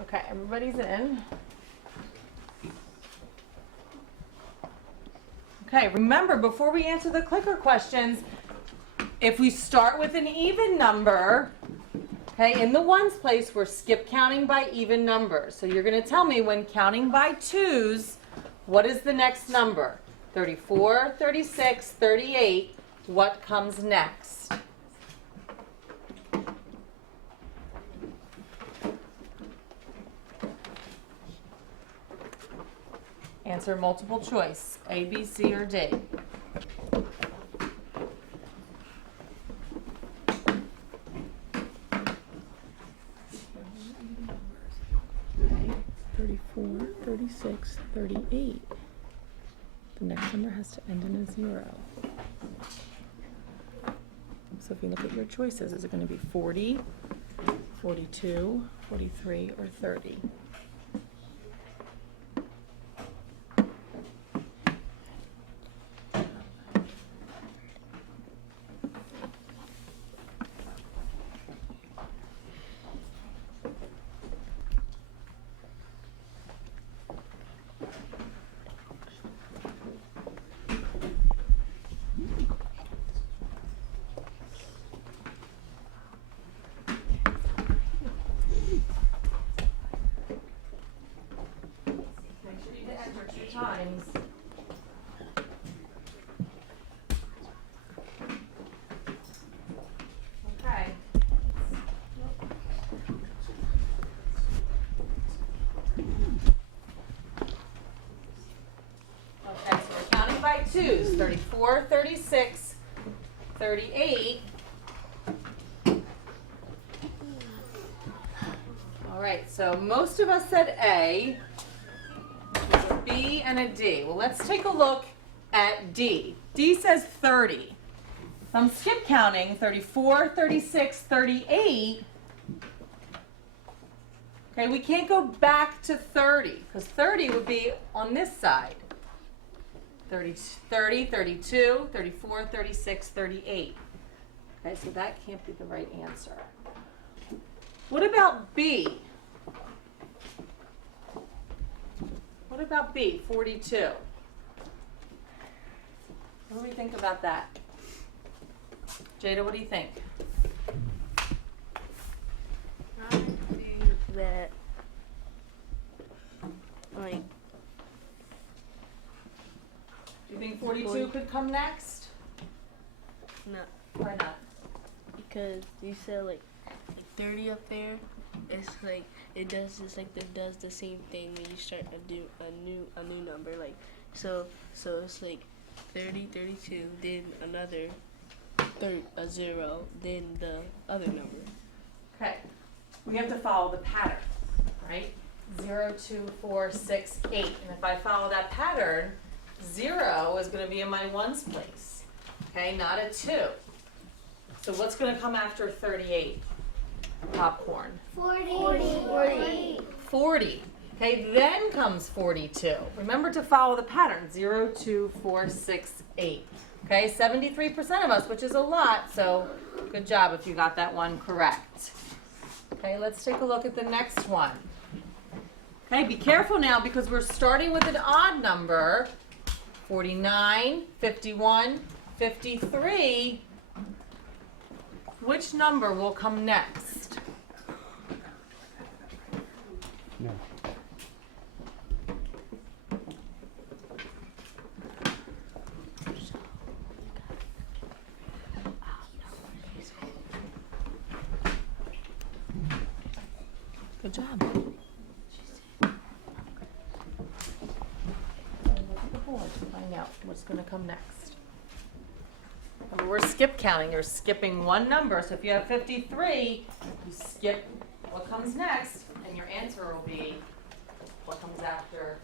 Okay, everybody's in. Okay, remember, before we answer the clicker questions, if we start with an even number, okay, in the ones place, we're skip counting by even numbers. So you're going to tell me when counting by twos, what is the next number? 34, 36, 38, what comes next? Answer multiple choice, A, B, C, or D. Okay, 34, 36, 38. The next number has to end in a 0. So if you look at your choices, is it going to be 40, 42, 43, or 30? Times. Okay. Okay, so we're counting by twos. 34, 36, 38. All right, so most of us said A. B and a D. Well, let's take a look at D. D says 30. So I'm skip counting 34, 36, 38. Okay, we can't go back to 30 because 30 would be on this side. 30, 32, 34, 36, 38. Okay, so that can't be the right answer. What about B? What about B, 42? What do we think about that? Jada, what do you think? I think that, like, Do you think 42 could come next? no, Why not? because you said like 30 up there. It's like it does just like it does the same thing when you start a new number. Like so it's like 30, 32, then another a 0, then the other number. Okay, we have to follow the pattern, right? 0, 2, 4, 6, 8. And if I follow that pattern, 0 is going to be in my ones place, okay, not a 2. So what's going to come after 38? Popcorn. 40. 40. Okay, then comes 42. Remember to follow the pattern. 0, 2, 4, 6, 8. Okay, 73% of us, which is a lot, so good job if you got that one correct. Okay, let's take a look at the next one. Okay, be careful now because we're starting with an odd number. 49, 51, 53. which number will come next? No. Good job. Look at the board to find out what's going to come next. Remember, we're skip counting. You're skipping one number. So if you have 53, you skip what comes next, and your answer will be what comes after.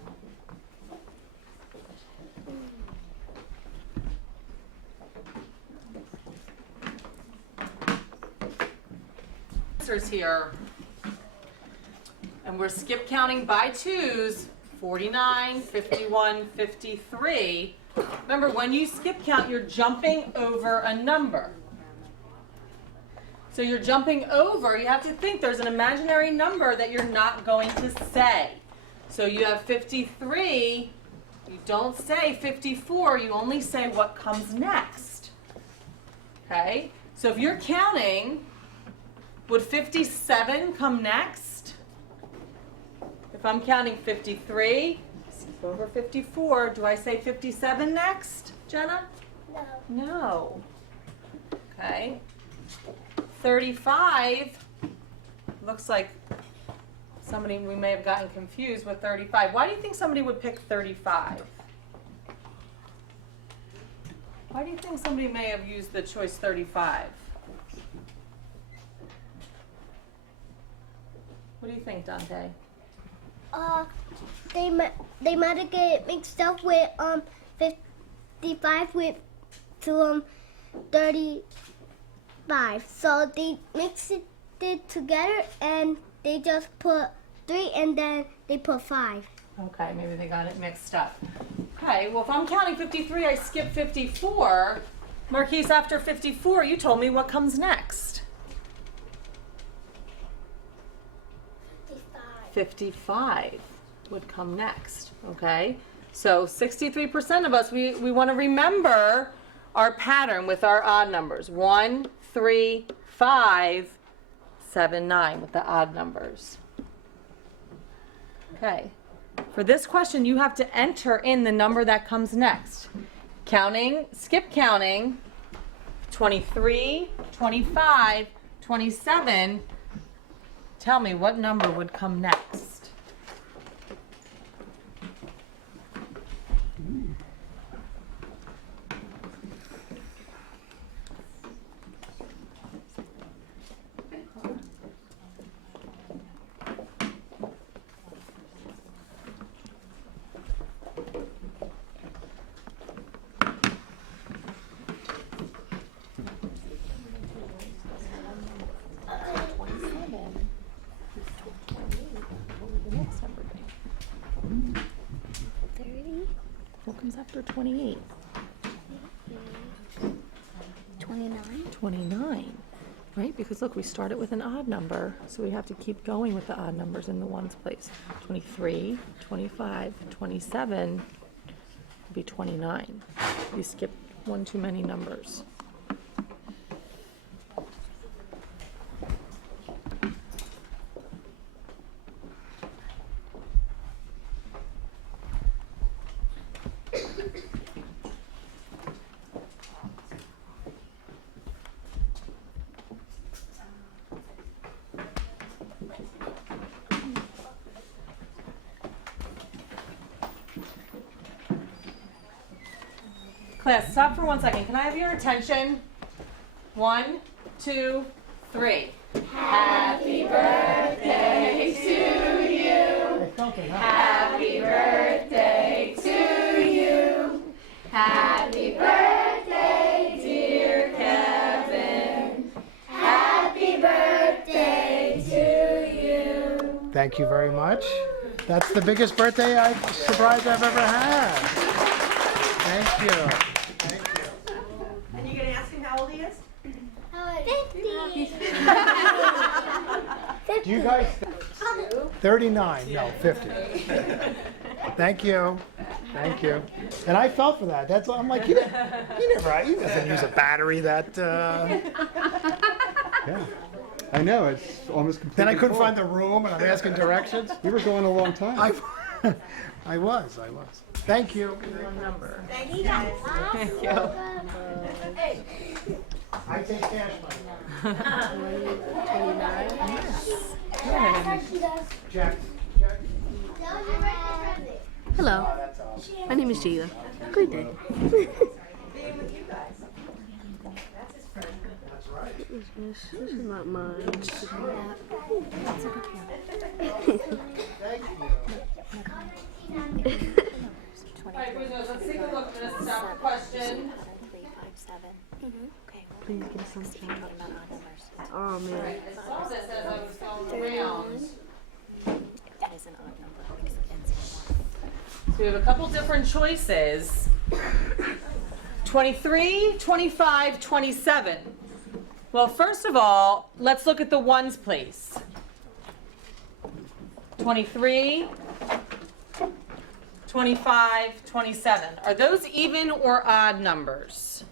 Answers here. And we're skip counting by twos, 49, 51, 53. Remember, when you skip count, you're jumping over a number. So you're jumping over, you have to think there's an imaginary number that you're not going to say. So you have 53, you don't say 54, you only say what comes next. Okay? So if you're counting, would 57 come next? If I'm counting 53, skip over 54, do I say 57 next, Jenna? No. No. Okay. 35, looks like we may have gotten confused with 35. Why do you think somebody would pick 35? Why do you think somebody may have used the choice 35? What do you think, Dante? They might have get it mixed up with 55 with 35. So they mixed it together and they just put 3 and then they put 5. Okay, maybe they got it mixed up. Okay, well if I'm counting 53, I skip 54. Marquise, after 54, you told me what comes next. 55 would come next, okay? So 63% of us, we want to remember our pattern with our odd numbers. 1, 3, 5, 7, 9 with the odd numbers. Okay, for this question, you have to enter in the number that comes next. Counting, skip counting, 23, 25, 27. Tell me what number would come next. What comes after 28? 29. 29, right? Because look, we started with an odd number, so we have to keep going with the odd numbers in the ones place. 23, 25, 27 would be 29. You skipped one too many numbers. Class, stop for 1 second. Can I have your attention? 1, 2, 3. Happy birthday to you. Happy birthday to you. Happy birthday, dear Kevin. Happy birthday to you. Thank you very much. That's the biggest birthday surprise I've ever had. Thank you. And you're gonna ask him how old he is? 50. Do you guys 39? No, 50. Thank you. Thank you. And I fell for that. That's I'm like, he doesn't use a battery that Yeah. I know, it's almost completely Then I couldn't full. find the room, and I'm asking directions. You were going a long time. I was. Thank you. Thank you guys. Thank you. I take cash money. Jack. Hello, my name is Sheila. Good day. This is not mine. Alright, Bruno, let's take a look at this question. Please get us something. Oh man. As long as it says I was going around. So we have a couple different choices. 23, 25, 27. Well, first of all, let's look at the ones place. 23, 25, 27. Are those even or odd numbers?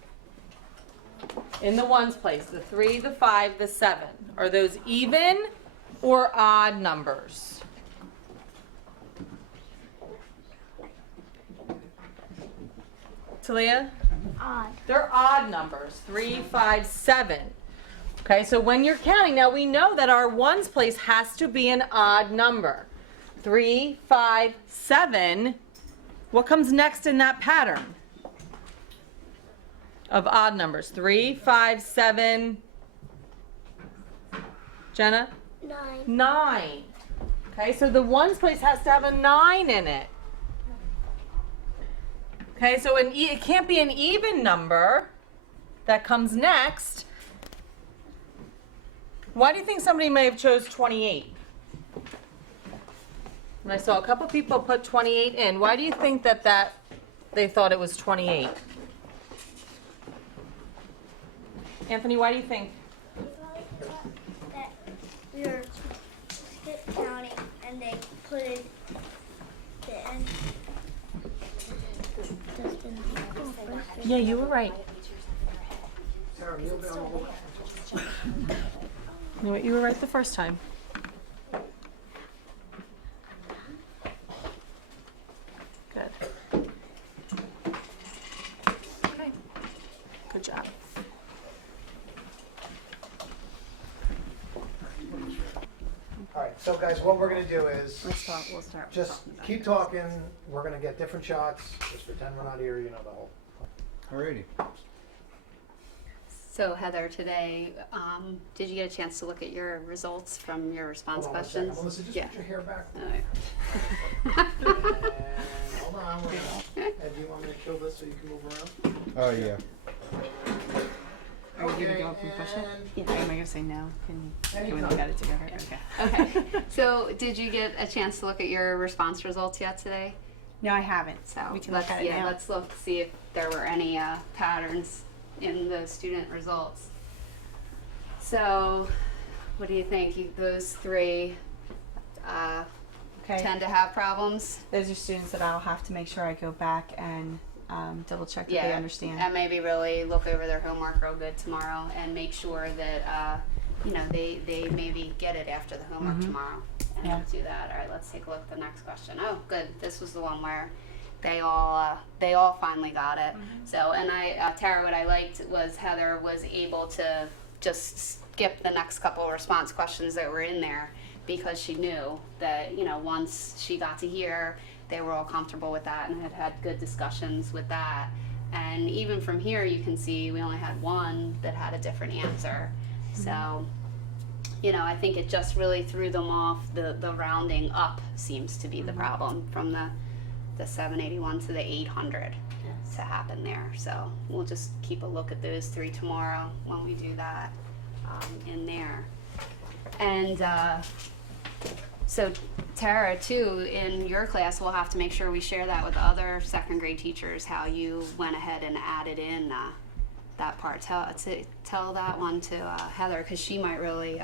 In the ones place, the 3, the 5, the 7. Are those even or odd numbers? Talia? Odd. They're odd numbers, 3, 5, 7. Okay, so when you're counting, now we know that our ones place has to be an odd number. 3, 5, 7. What comes next in that pattern of odd numbers? 3, 5, 7. Jenna? 9. 9. Okay, so the ones place has to have a 9 in it. Okay, so it can't be an even number that comes next. Why do you think somebody may have chose 28? And I saw a couple people put 28 in. Why do you think that they thought it was 28? Anthony, why do you think? That we were skip counting and they put it the end. Yeah, you were right. You know what? You were right the first time. Good. Okay. Good job. All right, so guys, what we're gonna do is We'll start. just keep talking. We're gonna get different shots. Just pretend we're not here. You know the whole. Alrighty. So Heather, today, did you get a chance to look at your results from your response Hold on 1 second. questions? Melissa, just Yeah. put your hair back. All right. And hold on. Ed, do you want me to kill this so you can move around? Oh, yeah. Are you gonna go up and push it? Yeah. Am I gonna say no? Can we look at it together? Okay. Okay. So, did you get a chance to look at your response results yet today? No, I haven't. So We can look at it yeah, now. let's look to see if there were any patterns in the student results. So, what do you think? Those three Okay. tend to have problems? Those are students that I'll have to make sure I go back and double check that they understand. And maybe really look over their homework real good tomorrow and make sure that they maybe get it after the homework tomorrow. And Yeah. we'll do that. All right, let's take a look at the next question. Oh, good. This was the one where they all finally got it. So, and Tara, what I liked was Heather was able to just skip the next couple of response questions that were in there because she knew that, once she got to here, they were all comfortable with that and had good discussions with that. And even from here, you can see we only had one that had a different answer. So, I think it just really threw them off. The rounding up seems to be the problem from the 781 to the 800 to happen there. So we'll just keep a look at those three tomorrow when we do that in there. And so Tara, too, in your class, we'll have to make sure we share that with other second grade teachers, how you went ahead and added in that part. Tell that one to Heather, because she might really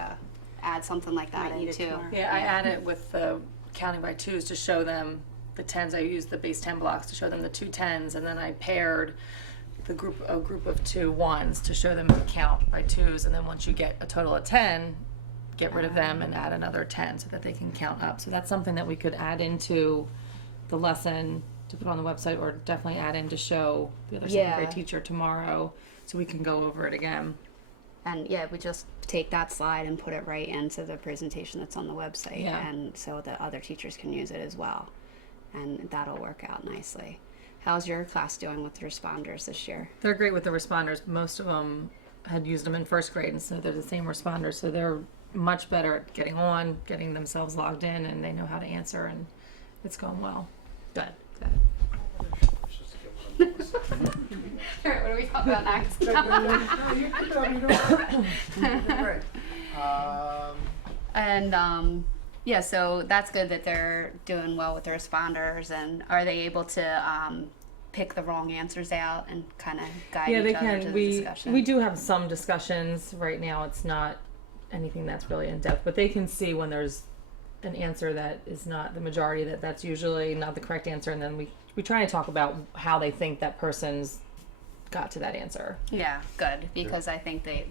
add something like that in too. Yeah, I added with the counting by twos to show them the tens. I used the base 10 blocks to show them the two tens, and then I paired a group of 2 ones to show them count by twos, and then once you get a total of 10, get rid of them and add another 10 so that they can count up. So that's something that we could add into the lesson to put on the website, or definitely add in to show the other second grade Yeah. teacher tomorrow so we can go over it again. And yeah, we just take that slide and put it right into the presentation that's on the website, Yeah. and so that other teachers can use it as well, and that'll work out nicely. How's your class doing with the responders this year? They're great with the responders. Most of them had used them in first grade, and so they're the same responders. So they're much better at getting on, getting themselves logged in, and they know how to answer, and it's going well. Good. All right, what are we talking about next? And yeah, so that's good that they're doing well with the responders. And are they able to pick the wrong answers out and kind of guide Yeah, they each other to can. the discussion? We do have some discussions. Right now, it's not anything that's really in depth, but they can see when there's an answer that is not the majority, that's usually not the correct answer, and then we try to talk about how they think that person's got to that answer. Yeah, good, because I think they